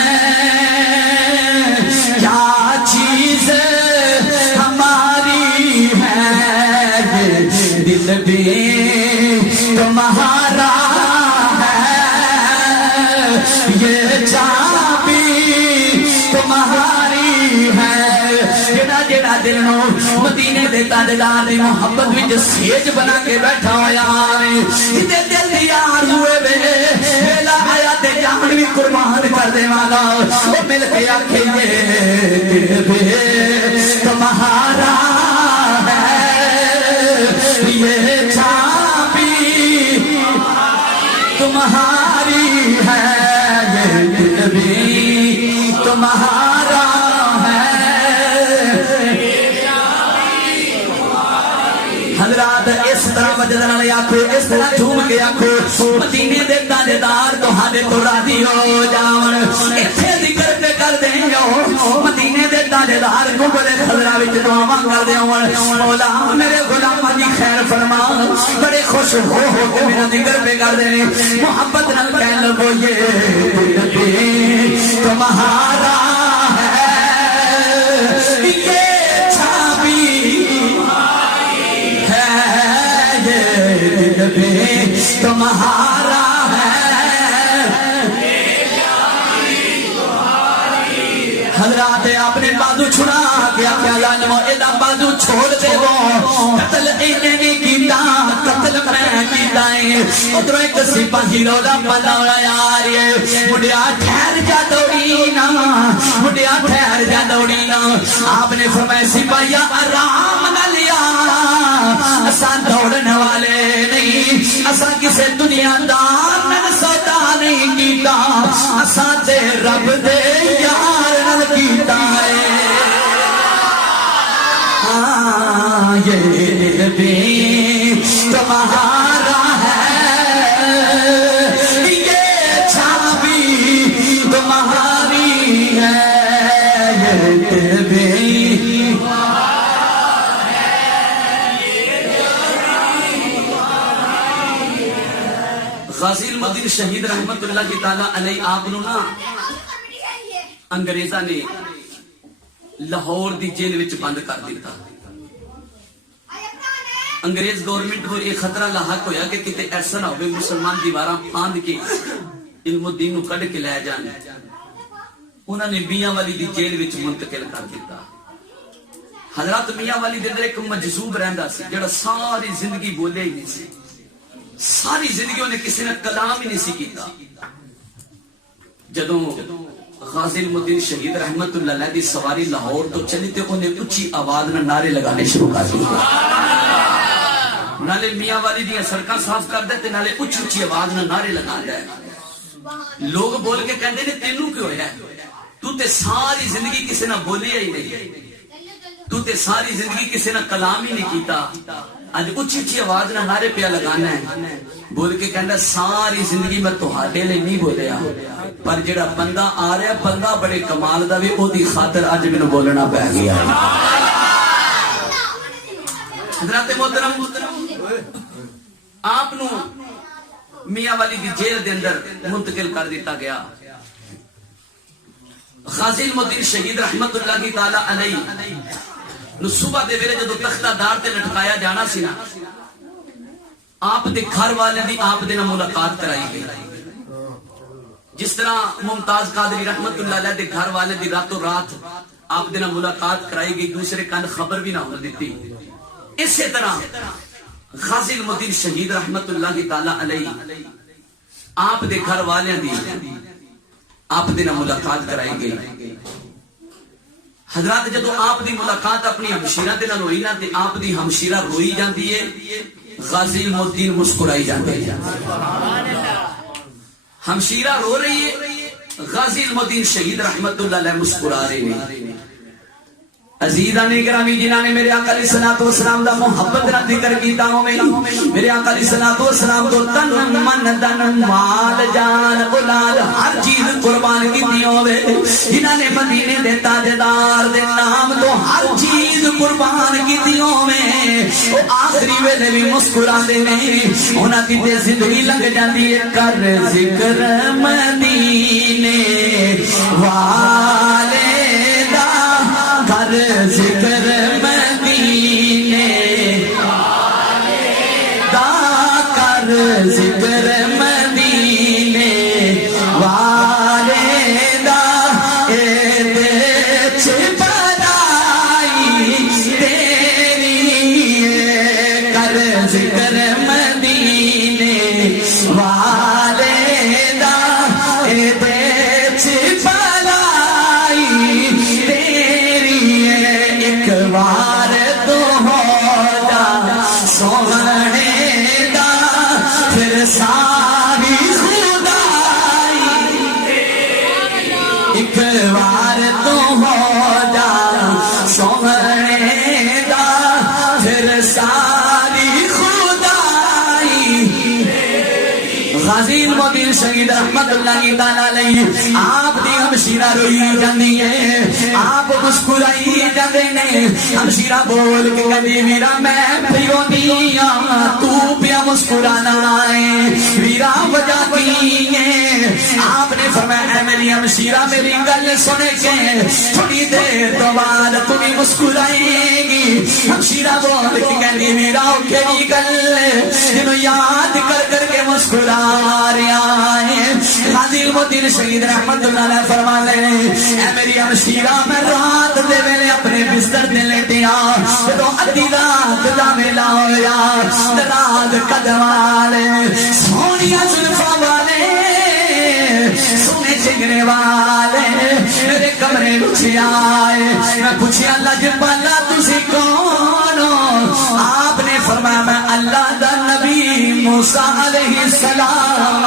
کیا چیز ہماری ہے دل بھی تمہارا ہے یہ چابی تمہاری ہے جڑا جڑا دل نو مدینے دے تاجدار دی محبت وچ سیج بنا کے بیٹھا ہویا ہے جتے دل دی آرزو وے ویلا آیا تے جان بھی قربان کر دے والا او مل کے آکھے یہ دل تمہارا یہ چابی تمہاری ہے یہ دل بھی تمہارا ہے حضرات اس طرح وجدن والے آنکھو اس طرح جھوم کے آنکھو مدینے دے تاجدار تہاڈے تو راضی ہو جاون ایتھے ذکر تے کر دیو مدینے دے تاجدار گنبد خضرا وچ دعاواں کر دیو مولا میرے غلاماں دی خیر فرما بڑے خوش ہو کے میرا ذکر پہ کر دے محبت نال کہن لگو یہ دل تمہارا ہے یہ تمہارا ہے حضرات اپنے بازو چھڑا کے آخیا ظالمو ایدا بازو چھوڑ دے وہ قتل اینے نہیں کیتا قتل میں کیتا ہے ادھر ایک سپاہی رولا پالا ہوا یار یہ مڈیا ٹھہر جا دوڑی نا مڈیا ٹھہر جا دوڑی نا آپ نے فرمایا سپاہیا آرام نہ لیا اساں دوڑنے والے نہیں اساں کسے دنیا دار نہ سودا نہیں کیتا اساں تے رب دے یار نہ کیتا ہے یہ دل بھی تمہارا ہے یہ چابی تمہاری ہے یہ دل بھی غازی المدین شہید رحمت اللہ کی تعالیٰ علیہ آپ نو نا انگریزہ نے لاہور دی جیل وچ بند کر دیتا انگریز گورنمنٹ کو یہ خطرہ لاحق ہویا کہ کتے ایسا نہ ہوئے مسلمان دیواراں پاند کے علم الدین نو کڈ کے لے جانے انہوں نے میاں والی دی جیل وچ منتقل کر دیتا حضرات میاں والی دے اندر ایک مجذوب رہندا سی جڑا ساری زندگی بولے ہی نہیں سی ساری زندگی انہیں کسی نے کلام ہی نہیں سی کیتا جدوں غازی المدین شہید رحمت اللہ علیہ دی سواری لاہور تو چلی تے انہیں اچھی آواز نہ نعرے لگانے شروع کر دیے نالے میاں والی دیاں سڑکاں صاف کر دے تے نالے اچھی اچھی آواز نہ نعرے لگا دے لوگ بول کے کہندے نے تینوں کیوں ہے تو تے ساری زندگی کسی نہ بولی ہی نہیں تو تے ساری زندگی کسی نہ کلام ہی نہیں کیتا آج اچھی اچھی آواز نہ نعرے پہ لگانا ہے بول کے کہنا ساری زندگی میں تہاڈے لئی نہیں بولیا پر جڑا بندہ آ رہا بندہ بڑے کمال دا بھی او دی خاطر اج مینوں بولنا پے گیا حضرات محترم آپ نو میاں والی دی جیل دے اندر منتقل کر دیتا گیا غازی المدین شہید رحمت اللہ کی تعالی علیہ نو صبح دے ویلے جدو تختہ دار تے لٹکایا جانا سی نا آپ دے گھر والے دی آپ دے نال ملاقات کرائی گئی جس طرح ممتاز قادری رحمت اللہ علیہ دے گھر والے دی راتوں رات آپ دے نال ملاقات کرائی گئی دوسرے کن خبر بھی نہ ہو دیتی اسی طرح غازی المدین شہید رحمت اللہ کی تعالی علیہ آپ دے گھر والے دی آپ دے نال ملاقات کرائی گئی حضرات جدو آپ دی ملاقات اپنی ہمشیرہ دے نال ہوئی نا تے آپ دی ہمشیرہ روئی جاندی ہے غازی المدین مسکرائی جاندی ہے ہمشیرہ رو رہی ہے غازی المدین شہید رحمت اللہ علیہ مسکرا رہے ہیں عزیزان اکرامی جنہاں نے میرے آقا علیہ الصلوۃ والسلام دا محبت دا ذکر کیتا ہوے میرے آقا علیہ الصلوۃ والسلام تو تن من دن مال جان اولاد ہر چیز قربان کیتی ہوے جنہاں نے مدینے دے تاجدار دے نام تو ہر چیز قربان کیتی ہوے او آخری ویلے بھی مسکراندے نے انہاں دی تے زندگی لنگ جاندی ہے کر ذکر مدینے والے کر ذکر مدینے دا کر ذکر مدینے والے ایک بار تو ہو جا سونے دا پھر ساری خدائی غازی المدین شہید رحمت اللہ تعالی علیہ آپ دی ہمشیرہ روئی جاندی ہے آپ مسکرائی جاندے نے ہمشیرہ بول کے کہندی ویرا میں پیو دیا تو پیا مسکرانا ہے ویرا وجہ کی ہے آپ نے فرمایا اے میری ہمشیرہ میری گل سنے کے تھوڑی دیر تو بعد تمہیں مسکرائے گی ہمشیرہ بول کے کہندی ویرا کیڑی گل جنوں یاد کر کر کے مسکرا رہا ہے غازی المدین شہید رحمت اللہ علیہ فرما لے اے میری ہمشیرہ میں رات دے ویلے اپنے بستر دے لیٹیا تو ادھی رات دا ویلا ہویا رات قدم والے سونیا زلفاں والے سونے چنگنے والے میرے کمرے وچ آئے میں پوچھیا لجپالا تسی کون ہو آپ نے فرمایا میں اللہ دا نبی موسیٰ علیہ السلام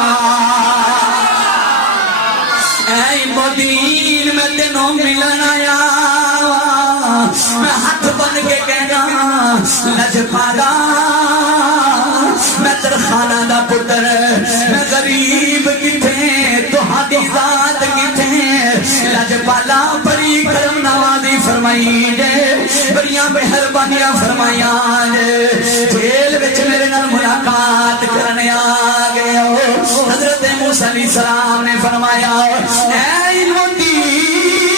اے مدین میں تینوں ملن آیا میں ہاتھ بن کے کہنا لجپالا میں ترخانہ دا پتر میں غریب کتھے تہاڈی ذات کتھے لجپالا بڑی کرم نوازی فرمائی جے بڑیاں مہربانیاں فرمائیاں جے جیل وچ میرے نال ملاقات کرنے آ گئے ہو حضرت موسیٰ علیہ السلام نے فرمایا اے المدین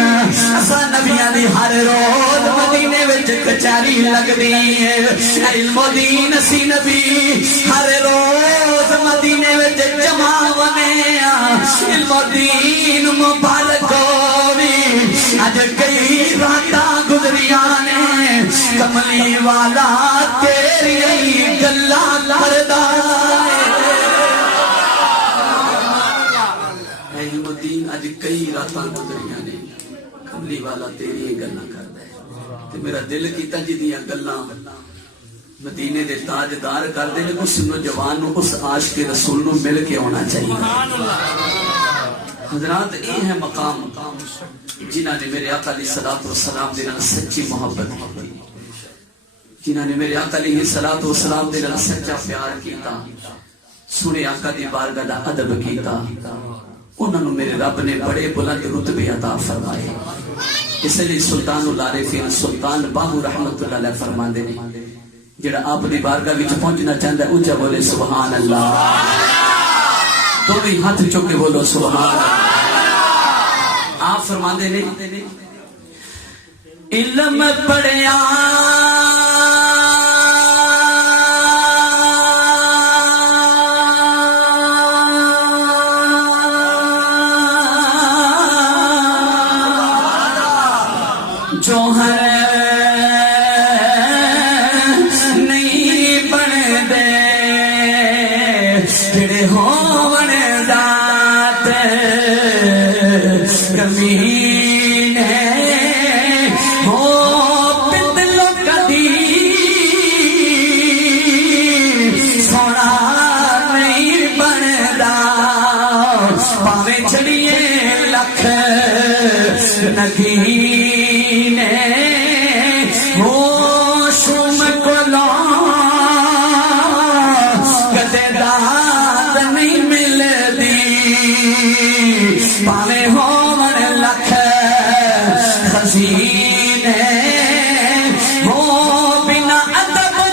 اسا نبیاں دی ہر روز مدینے وچ کچہری لگدی ہے اے المدین اسی نبی ہر روز مدینے وچ جمع ہونے المدین مبارک ہووی اج کئی راتاں گزریاں نے کملی والا تیری گلاں کردا اے المدین اج کئی راتاں گزریاں نے کملی والا تیری گلاں کردا ہے تے میرا دل کیتا جدیاں گلاں مدینے دے تاجدار کردے نے اس نوجوان نو اس عاشق رسول نو مل کے ہونا چاہیے حضرات یہ ہے مقام جنہاں نے میرے آقا علیہ الصلوۃ والسلام دے نال سچی محبت کی جنہاں نے میرے آقا علیہ الصلوۃ والسلام دے نال سچا پیار کیتا سنے آقا دی بارگاہ دا ادب کیتا انہاں نو میرے رب نے بڑے بلند رتبے عطا فرمائے اس لیے سلطان العارفین سلطان باہو رحمت اللہ علیہ فرماندے نے جڑا آپ دی بارگاہ وچ پہنچنا چاہندا ہے اونچا بولے سبحان اللہ تو بھی ہاتھ چوک کے بولو سبحان اللہ آپ فرماندے نے علم پڑھیا جو ہے نہیں بن دے پھر ہون ذات کمینے ہو پتلو کدی سونا نہیں بندا پاوے چڑیے لکھ نگینے ہو شوم کولو کدے داد نہیں ملدی پاوے ہون لکھ خزینے ہو بنا ادب نجات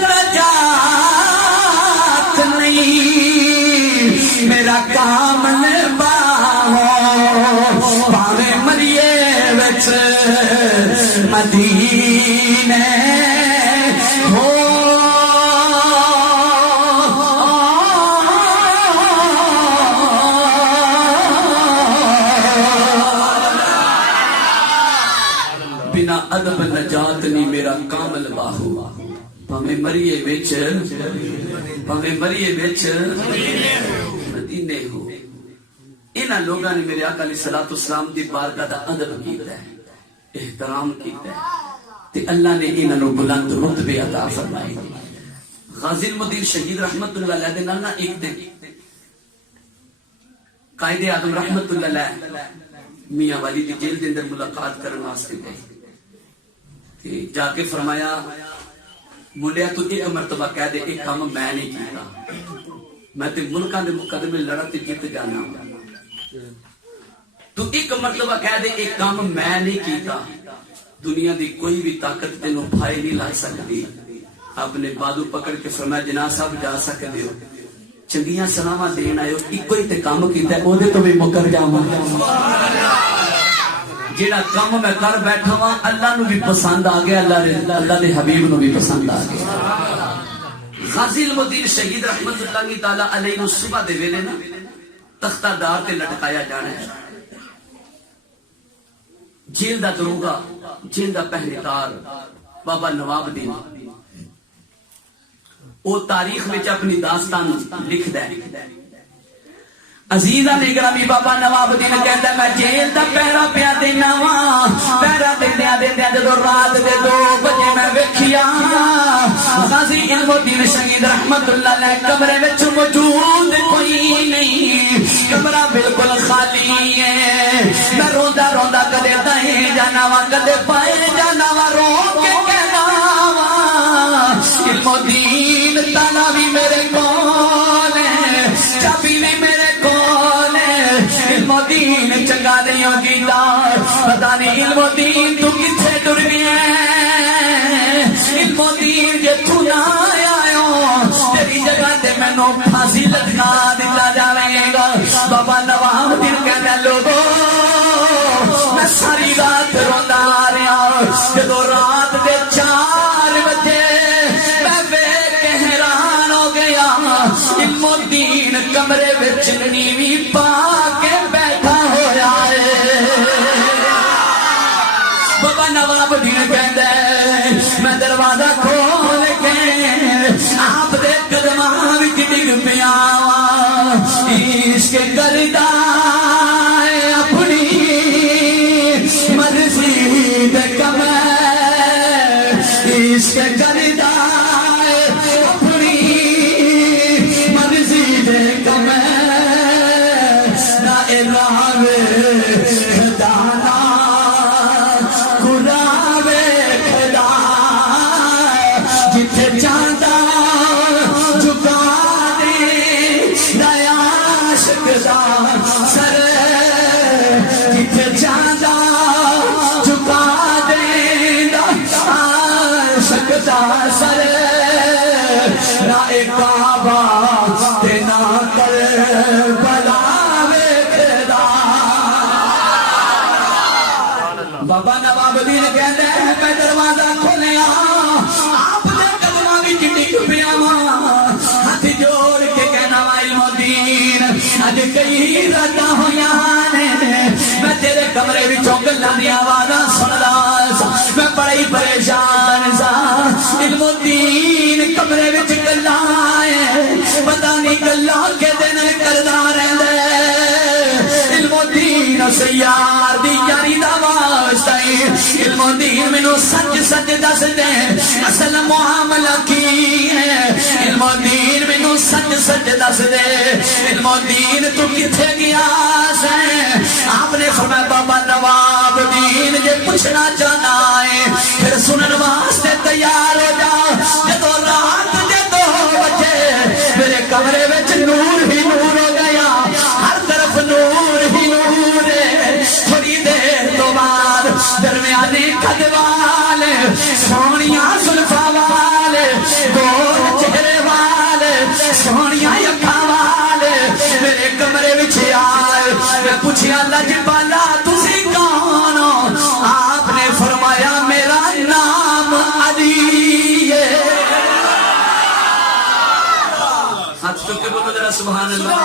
نہیں میرا کام نباہو پاوے مریے وچ مدینے ہو بنا ادب نجات نہیں میرا کامل باہو پاوے مریے وچ مدینے ہو انہاں لوگاں نے میرے آقا علیہ الصلوۃ والسلام دی بارگاہ دا ادب کیتا ہے احترام کیتا ہے تے اللہ نے انہاں نو بلند رتبے عطا فرمائے غازی المدین شہید رحمت اللہ علیہ دے نال ایک دن قائد اعظم رحمت اللہ علیہ میاں والی دی جیل دے اندر ملاقات کرنے واسطے گئے تے جا کے فرمایا مولیا تو ایک مرتبہ کہہ دے ایک کام میں نہیں کیتا میں تے ملکاں دے مقدمے لڑا تے جیت جانا تو ایک مرتبہ کہہ دے ایک کام میں نہیں کیتا دنیا دی کوئی بھی طاقت تینوں پھائے نہیں لا سکتی اپنے بازو پکڑ کے فرمایا جناب صاحب جا سکتے ہو چنگیاں سلاواں دین آئے ہو ایک ہی تے کام کیتا ہے اودے تو بھی مکر جاواں جیڑا کام میں کر بیٹھا ہوں اللہ نو بھی پسند آ گیا اللہ دے حبیب نو بھی پسند آ گیا غازی المدین شہید رحمت اللہ تعالی علیہ نو صبح دے ویلے نا تختہ دار تے لٹکایا جانا ہے جیل دا دروگا جیل دا پہلکار بابا نواب دین وہ تاریخ میں اپنی داستان لکھ دے عزیزہ نے گرامی بابا نواب دین کہتا ہے میں جیل دا پہرا پیا دینا وہاں پہرا دیندیا جدو رات دے 2 بجے میں ویکھیا غازی علم الدین شہید رحمت اللہ علیہ کمرے وچ موجود کوئی نہیں کمرہ بالکل خالی ہے میں روندا روندا کدے دائیں جانا وا کدے بائیں جانا وا رو کے کہنا وا علم الدین تالا بھی میرے کول ہے چابی بھی میرے کول ہے علم الدین چنگا نہیں ہوگی دار پتہ نہیں علم الدین تو کتھے ٹر گیا علم الدین جے تو نہ آیا تیری جگہ تے مینوں پھانسی لٹکا دتا جاوے گا بابا نواب دین کہنے لوگو میں ساری رات روندا آ رہا جدو رات دے 4 بجے میں ویکھ کے حیران ہو گیا علم الدین کمرے وچ نیوی پا کے بیٹھا ہویا ہے بابا نواب دین کہندا ہے میں دروازہ کھول کے آپ دے قدماں وچ ڈگ پیا عشق کردا اپنی مرضی دے کم عشق کردا اپنی مرضی دے کم نہ اراوے خدا نہ گراوے خدا جتھے جاندا جھکا دے دیا عاشق دا سر جتھے جاندا جھکا دے عاشق دا سر نہ کعبہ تے نہ کربلا ویکھدا بابا نواب دین کہندے میں دروازہ کھولیا آپ دے قدماں وچ ڈگ پیا ہاتھ جوڑ کے کہنا وا علم الدین اج کئی راتاں ہویاں نے میں تیرے کمرے وچوں گلاں دی آوازاں سندا میں بڑا ہی پریشان سا علم الدین کمرے وچ گلاں آئے پتہ نہیں گلاں کے دن کردا رہندا علم الدین سیار دی یاری دا واسطہ علم الدین مینوں سچ سچ دس دے اصل معاملہ کی ہے علم الدین مینوں سچ سچ دس دے علم الدین تو کتھے گیا سے آپ نے فرمایا بابا نواب دین یہ پوچھنا چاہنا ہے پھر سنن واسطے تیار ہو جا جدو رات دے 2 بجے میرے کمرے وچ نور ہی نور ہو گیا ہر طرف نور ہی نور ہے تھوڑی دیر تو بعد درمیانی قد والے سونیاں زلفاں والے گول چہرے والے سونیاں اکھاں والے میرے کمرے وچ آئے میں پوچھیا لجپالا تسی کون ہو آپ نے فرمایا میرا نام علی ہے ہاتھ چک کے بولو ذرا سبحان اللہ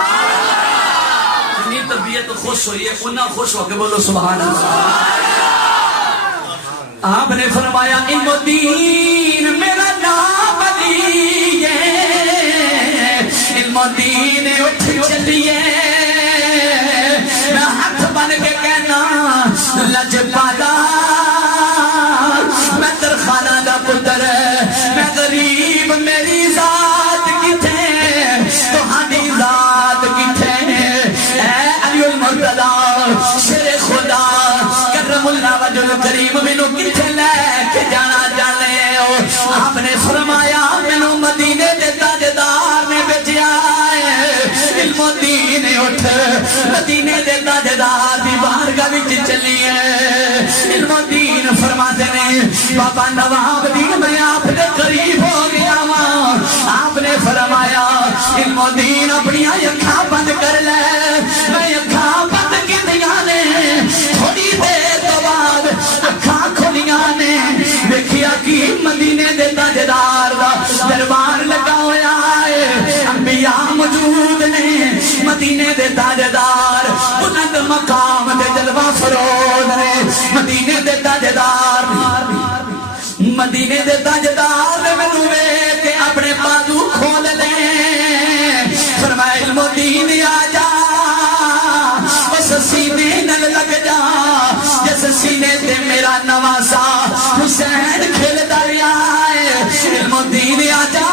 جتنی طبیعت خوش ہوئی ہے اتنا خوش ہو کے بولو سبحان اللہ آپ نے فرمایا علم الدین میرا نام علی ہے علم الدین اٹھ چلیے میں ہاتھ بن کے کہنا لجپالا میں ترخانہ دا پتر میں غریب میری ذات کتھے تہاڈی ذات کتھے اے علی المرتضی شیر خدا وجل کریم مینو کتھے لے کے جانا چاہتے ہو؟ آپ نے فرمایا مینو مدینے دے تاجدار نے بھیجا ہے۔ علم و دین اٹھ مدینے دے تاجدار دی بارگاہ وچ چلی ہے۔ علم و دین فرماتے نے بابا نواب دین میں آپ دے قریب ہو گیا ہوں۔ آپ نے فرمایا علم و دین اپنی اکھاں بند کر لے۔ میں اکھاں بند کیتیاں نے، تھوڑی دیر تو بعد اکھاں کھولیاں نے، دیکھیا کہ مدینے دے تاجدار دا دربار لگا ہویا ہے۔ انبیاء موجود نے، مدینے دے تاجدار بلند مقام دے جلوہ فروز نے، مدینے دے تاجدار مدینے دے تاجدار نے مینوں ویکھ کے اپنے بازو کھول لے۔ فرمایا علم و دین آ جا، اس سینے نال لگ جا جس سینے تے میرا نواسا حسین کھیلدا رہیا ہے۔ علم و دین آ جا،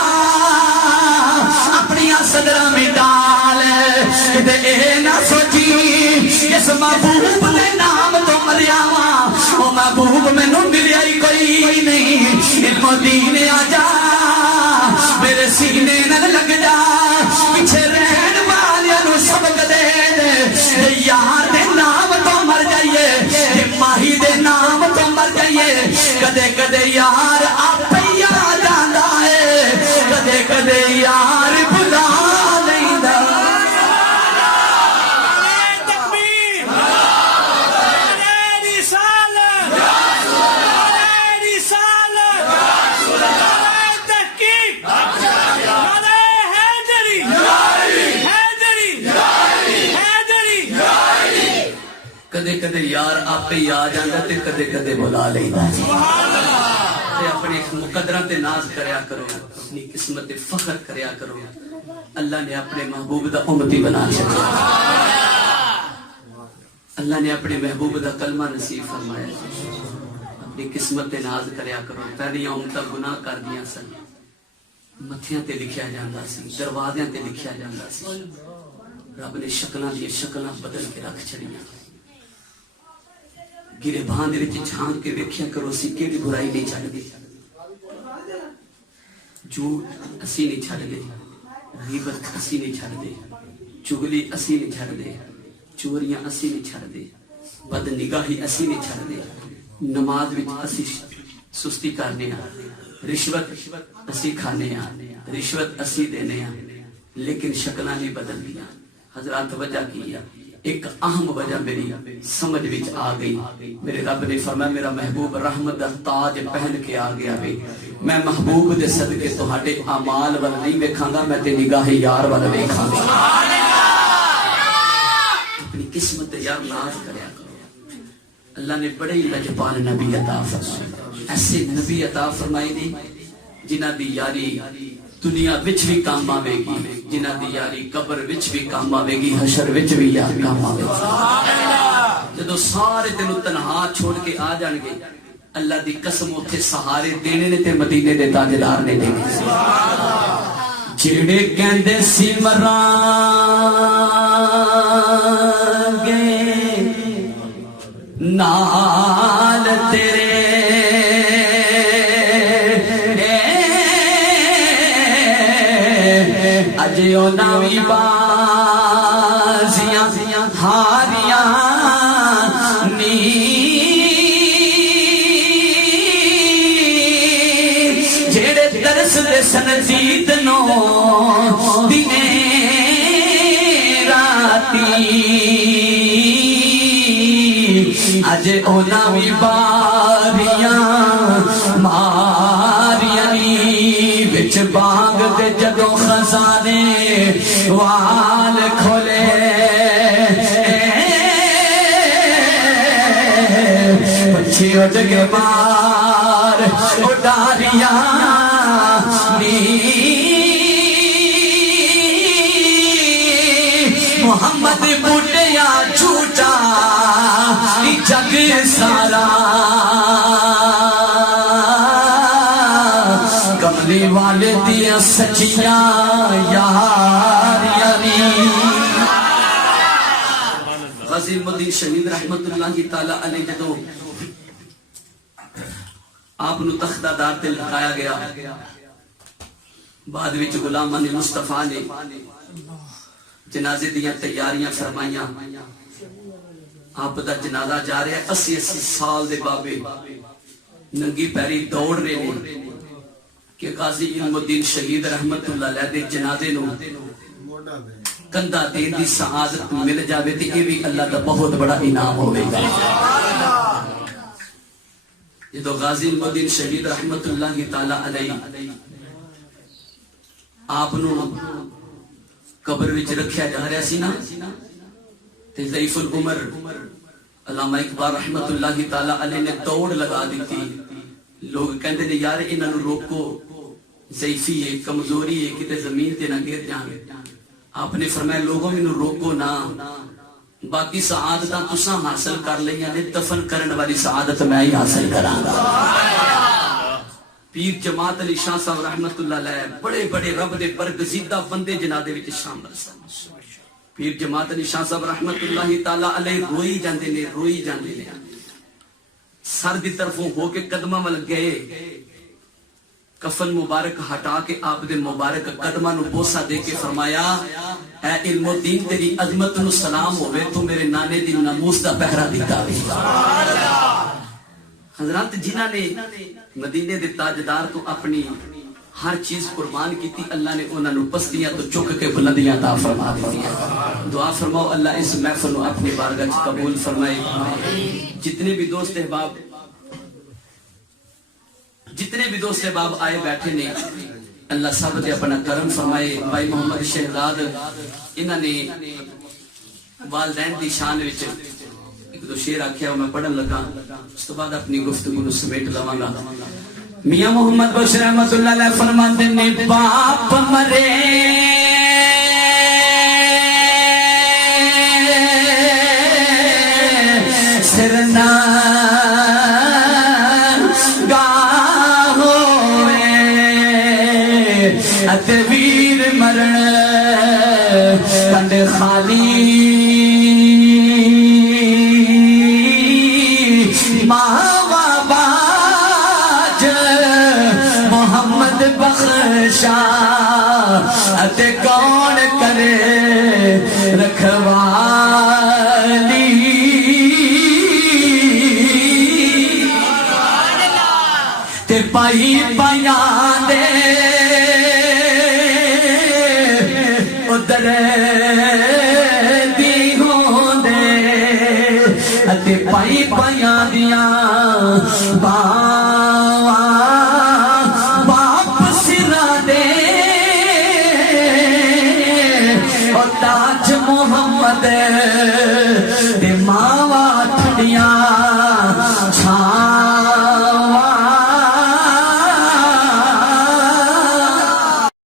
اپنی صدراں میں ڈال، تے اے نہ سوچی اس محبوب دے نام تو مریا وا، او محبوب مینوں ملیا ہی کوئی نہیں۔ علم و دین آ جا، میرے سینے نال لگ جا، پیچھے رہن والیاں نوں سبق دے دے، یار دے نام تو مر جائیے، ماہی دے نام تو مر جائیے۔ کدے کدے یار آپ ہی آ جاندا ہے، کدے کدے یار بلا لیندا۔ تکبیر، نعرہ رسالت، نعرہ رسالت، نعرہ تحقیق، نعرہ حیدری، حیدری، حیدری۔ کدے کدے یار آپ ہی آ جاندا تے کدے کدے بلا لیندا۔ تے اپنی مقدراں تے ناز کریا کرو، اپنی قسمت تے فخر کریا کرو۔ اللہ نے اپنے محبوب دا امتی بنا چھڈیا، اللہ نے اپنے محبوب دا کلمہ نصیب فرمایا۔ اپنی قسمت تے ناز کریا کرو۔ پہلیاں امتاں گناہ کر دیاں سن، متھیاں تے لکھیا جاندا سی، دروازیاں تے لکھیا جاندا سی۔ رب نے شکلاں دی شکلاں بدل کے رکھ چھڑیاں۔ گرے بھان دے وچ جھانک کے ویکھیا کرو اسی کیڑی برائی نہیں چھڈ دی۔ جھوٹ اسی نہیں چھڈ دے، غیبت اسی نہیں چھڈ دے، چغلی اسی نہیں چھڈ دے، چوریاں اسی نہیں چھڈ دے، بد نگاہی اسی نہیں چھڈ دے، نماز وچ اسی سستی کرنے ہاں، رشوت اسی کھانے ہاں، رشوت اسی دینے ہاں، لیکن شکلاں نہیں بدل دیا۔ حضرات وجہ کی ہے؟ ایک اہم وجہ میری سمجھ وچ آ گئی۔ میرے رب نے فرمایا میرا محبوب رحمت دا تاج پہن کے آ گیا وے، میں محبوب دے صدقے تہاڈے اعمال ول نہیں ویکھاں گا، میں تے نگاہ یار ول ویکھاں گا۔ اپنی قسمت یار ناز کریا کرو۔ اللہ نے بڑے ہی لجپال نبی عطا فرمائے، ایسے نبی عطا فرمائے نے جنہ دی یاری دنیا وچ بھی کام آوے گی، جنہ دی یاری قبر وچ بھی کام آوے گی، حشر وچ بھی یار کام آوے گی۔ جدو سارے تینوں تنہا چھوڑ کے آ جان گے، اللہ دی قسم اوتھے سہارے دینے نے تے مدینے دے تاجدار نے دینے سی۔ جڑے کہندے سی مران گے نال تیرے، اجیو ناوی بازیاں ہاریاں نی، جیڑے درس دے سن زید نو دینے راتی، اج او ناوی باریاں ماریاں نی، وچ بانگ دے جدوں خزانے وال کھولے، پچھی اٹھ کے مار اڈاریاں نی، محمد بوٹیا جھوٹا جگ سارا، کملی والے دیا سچیاں یاریاں نی۔ غازی المدین شہید رحمت اللہ تعالی علیہ جدو آپ نو تختہ دار تے لٹایا گیا. بعد وچ غلامان مصطفیٰ نے جنازے دیاں تیاریاں فرمائیاں. آپ دا جنازہ جا رہا ہے. 80 سال دے بابے ننگی پیری دوڑ رہے نے کہ غازی علم الدین شہید رحمت اللہ علیہ دے جنازے نو کندھا دین دی سعادت مل جاوے تے یہ بھی اللہ دا بہت بڑا انعام ہوے گا. جدو غازی علم الدین شہید رحمت اللہ تعالی علیہ آپ نو قبر وچ رکھیا جا رہا سی نا تے ضعیف العمر علامہ اقبال رحمت اللہ تعالی علیہ نے دوڑ لگا دیتی. لوگ کہندے نے یار انہاں نو روکو، ضعیفی ہے، کمزوری ہے، کتے زمین تے نہ گر جان. آپ نے فرمایا لوگوں میں روکو نہ، باقی سعادتاں تساں حاصل کر لیاں نے، دفن کرن والی سعادت میں ہی حاصل کراں گا. پیر جماعت علی شاہ صاحب رحمت اللہ علیہ بڑے بڑے رب دے برگزیدہ بندے جنازے وچ شامل سن. پیر جماعت علی شاہ صاحب رحمت اللہ تعالی علیہ روئی جاندے نے سر دی طرفوں ہو کے قدماں ول گئے، کفن مبارک ہٹا کے آپ دے مبارک قدماں نو بوسہ دے کے فرمایا اے علم الدین تیری عظمت نو سلام ہوئے، تو میرے نانے دی ناموس دا پہرا دیتا بھی. حضرات جنہاں نے مدینے دے تاجدار تو اپنی ہر چیز قربان کی تھی، اللہ نے انہاں نو پستیاں تو چک کے بلندیاں عطا فرما دی. دعا فرماؤ اللہ اس محفل نو اپنی بارگاہ وچ قبول فرمائے. جتنے بھی دوست احباب آئے بیٹھے نے اللہ سب دے اپنا کرم فرمائے. بھائی محمد شہزاد انہاں نے والدین دی شان وچ ایک دو شعر آکھیا میں پڑھن لگا، اس تو بعد اپنی گفتگو نو سمیٹ لواں گا. میاں محمد بخش رحمت اللہ علیہ فرماتے نے باپ مرے سرنا گاہ ہوئے اتویر مرن کنڈ خالی بخشا اتے کون کرے رکھوالی تے پائی پایاں دے ادھر دی ہوندے اتے پائی پایاں دیاں محمد ماں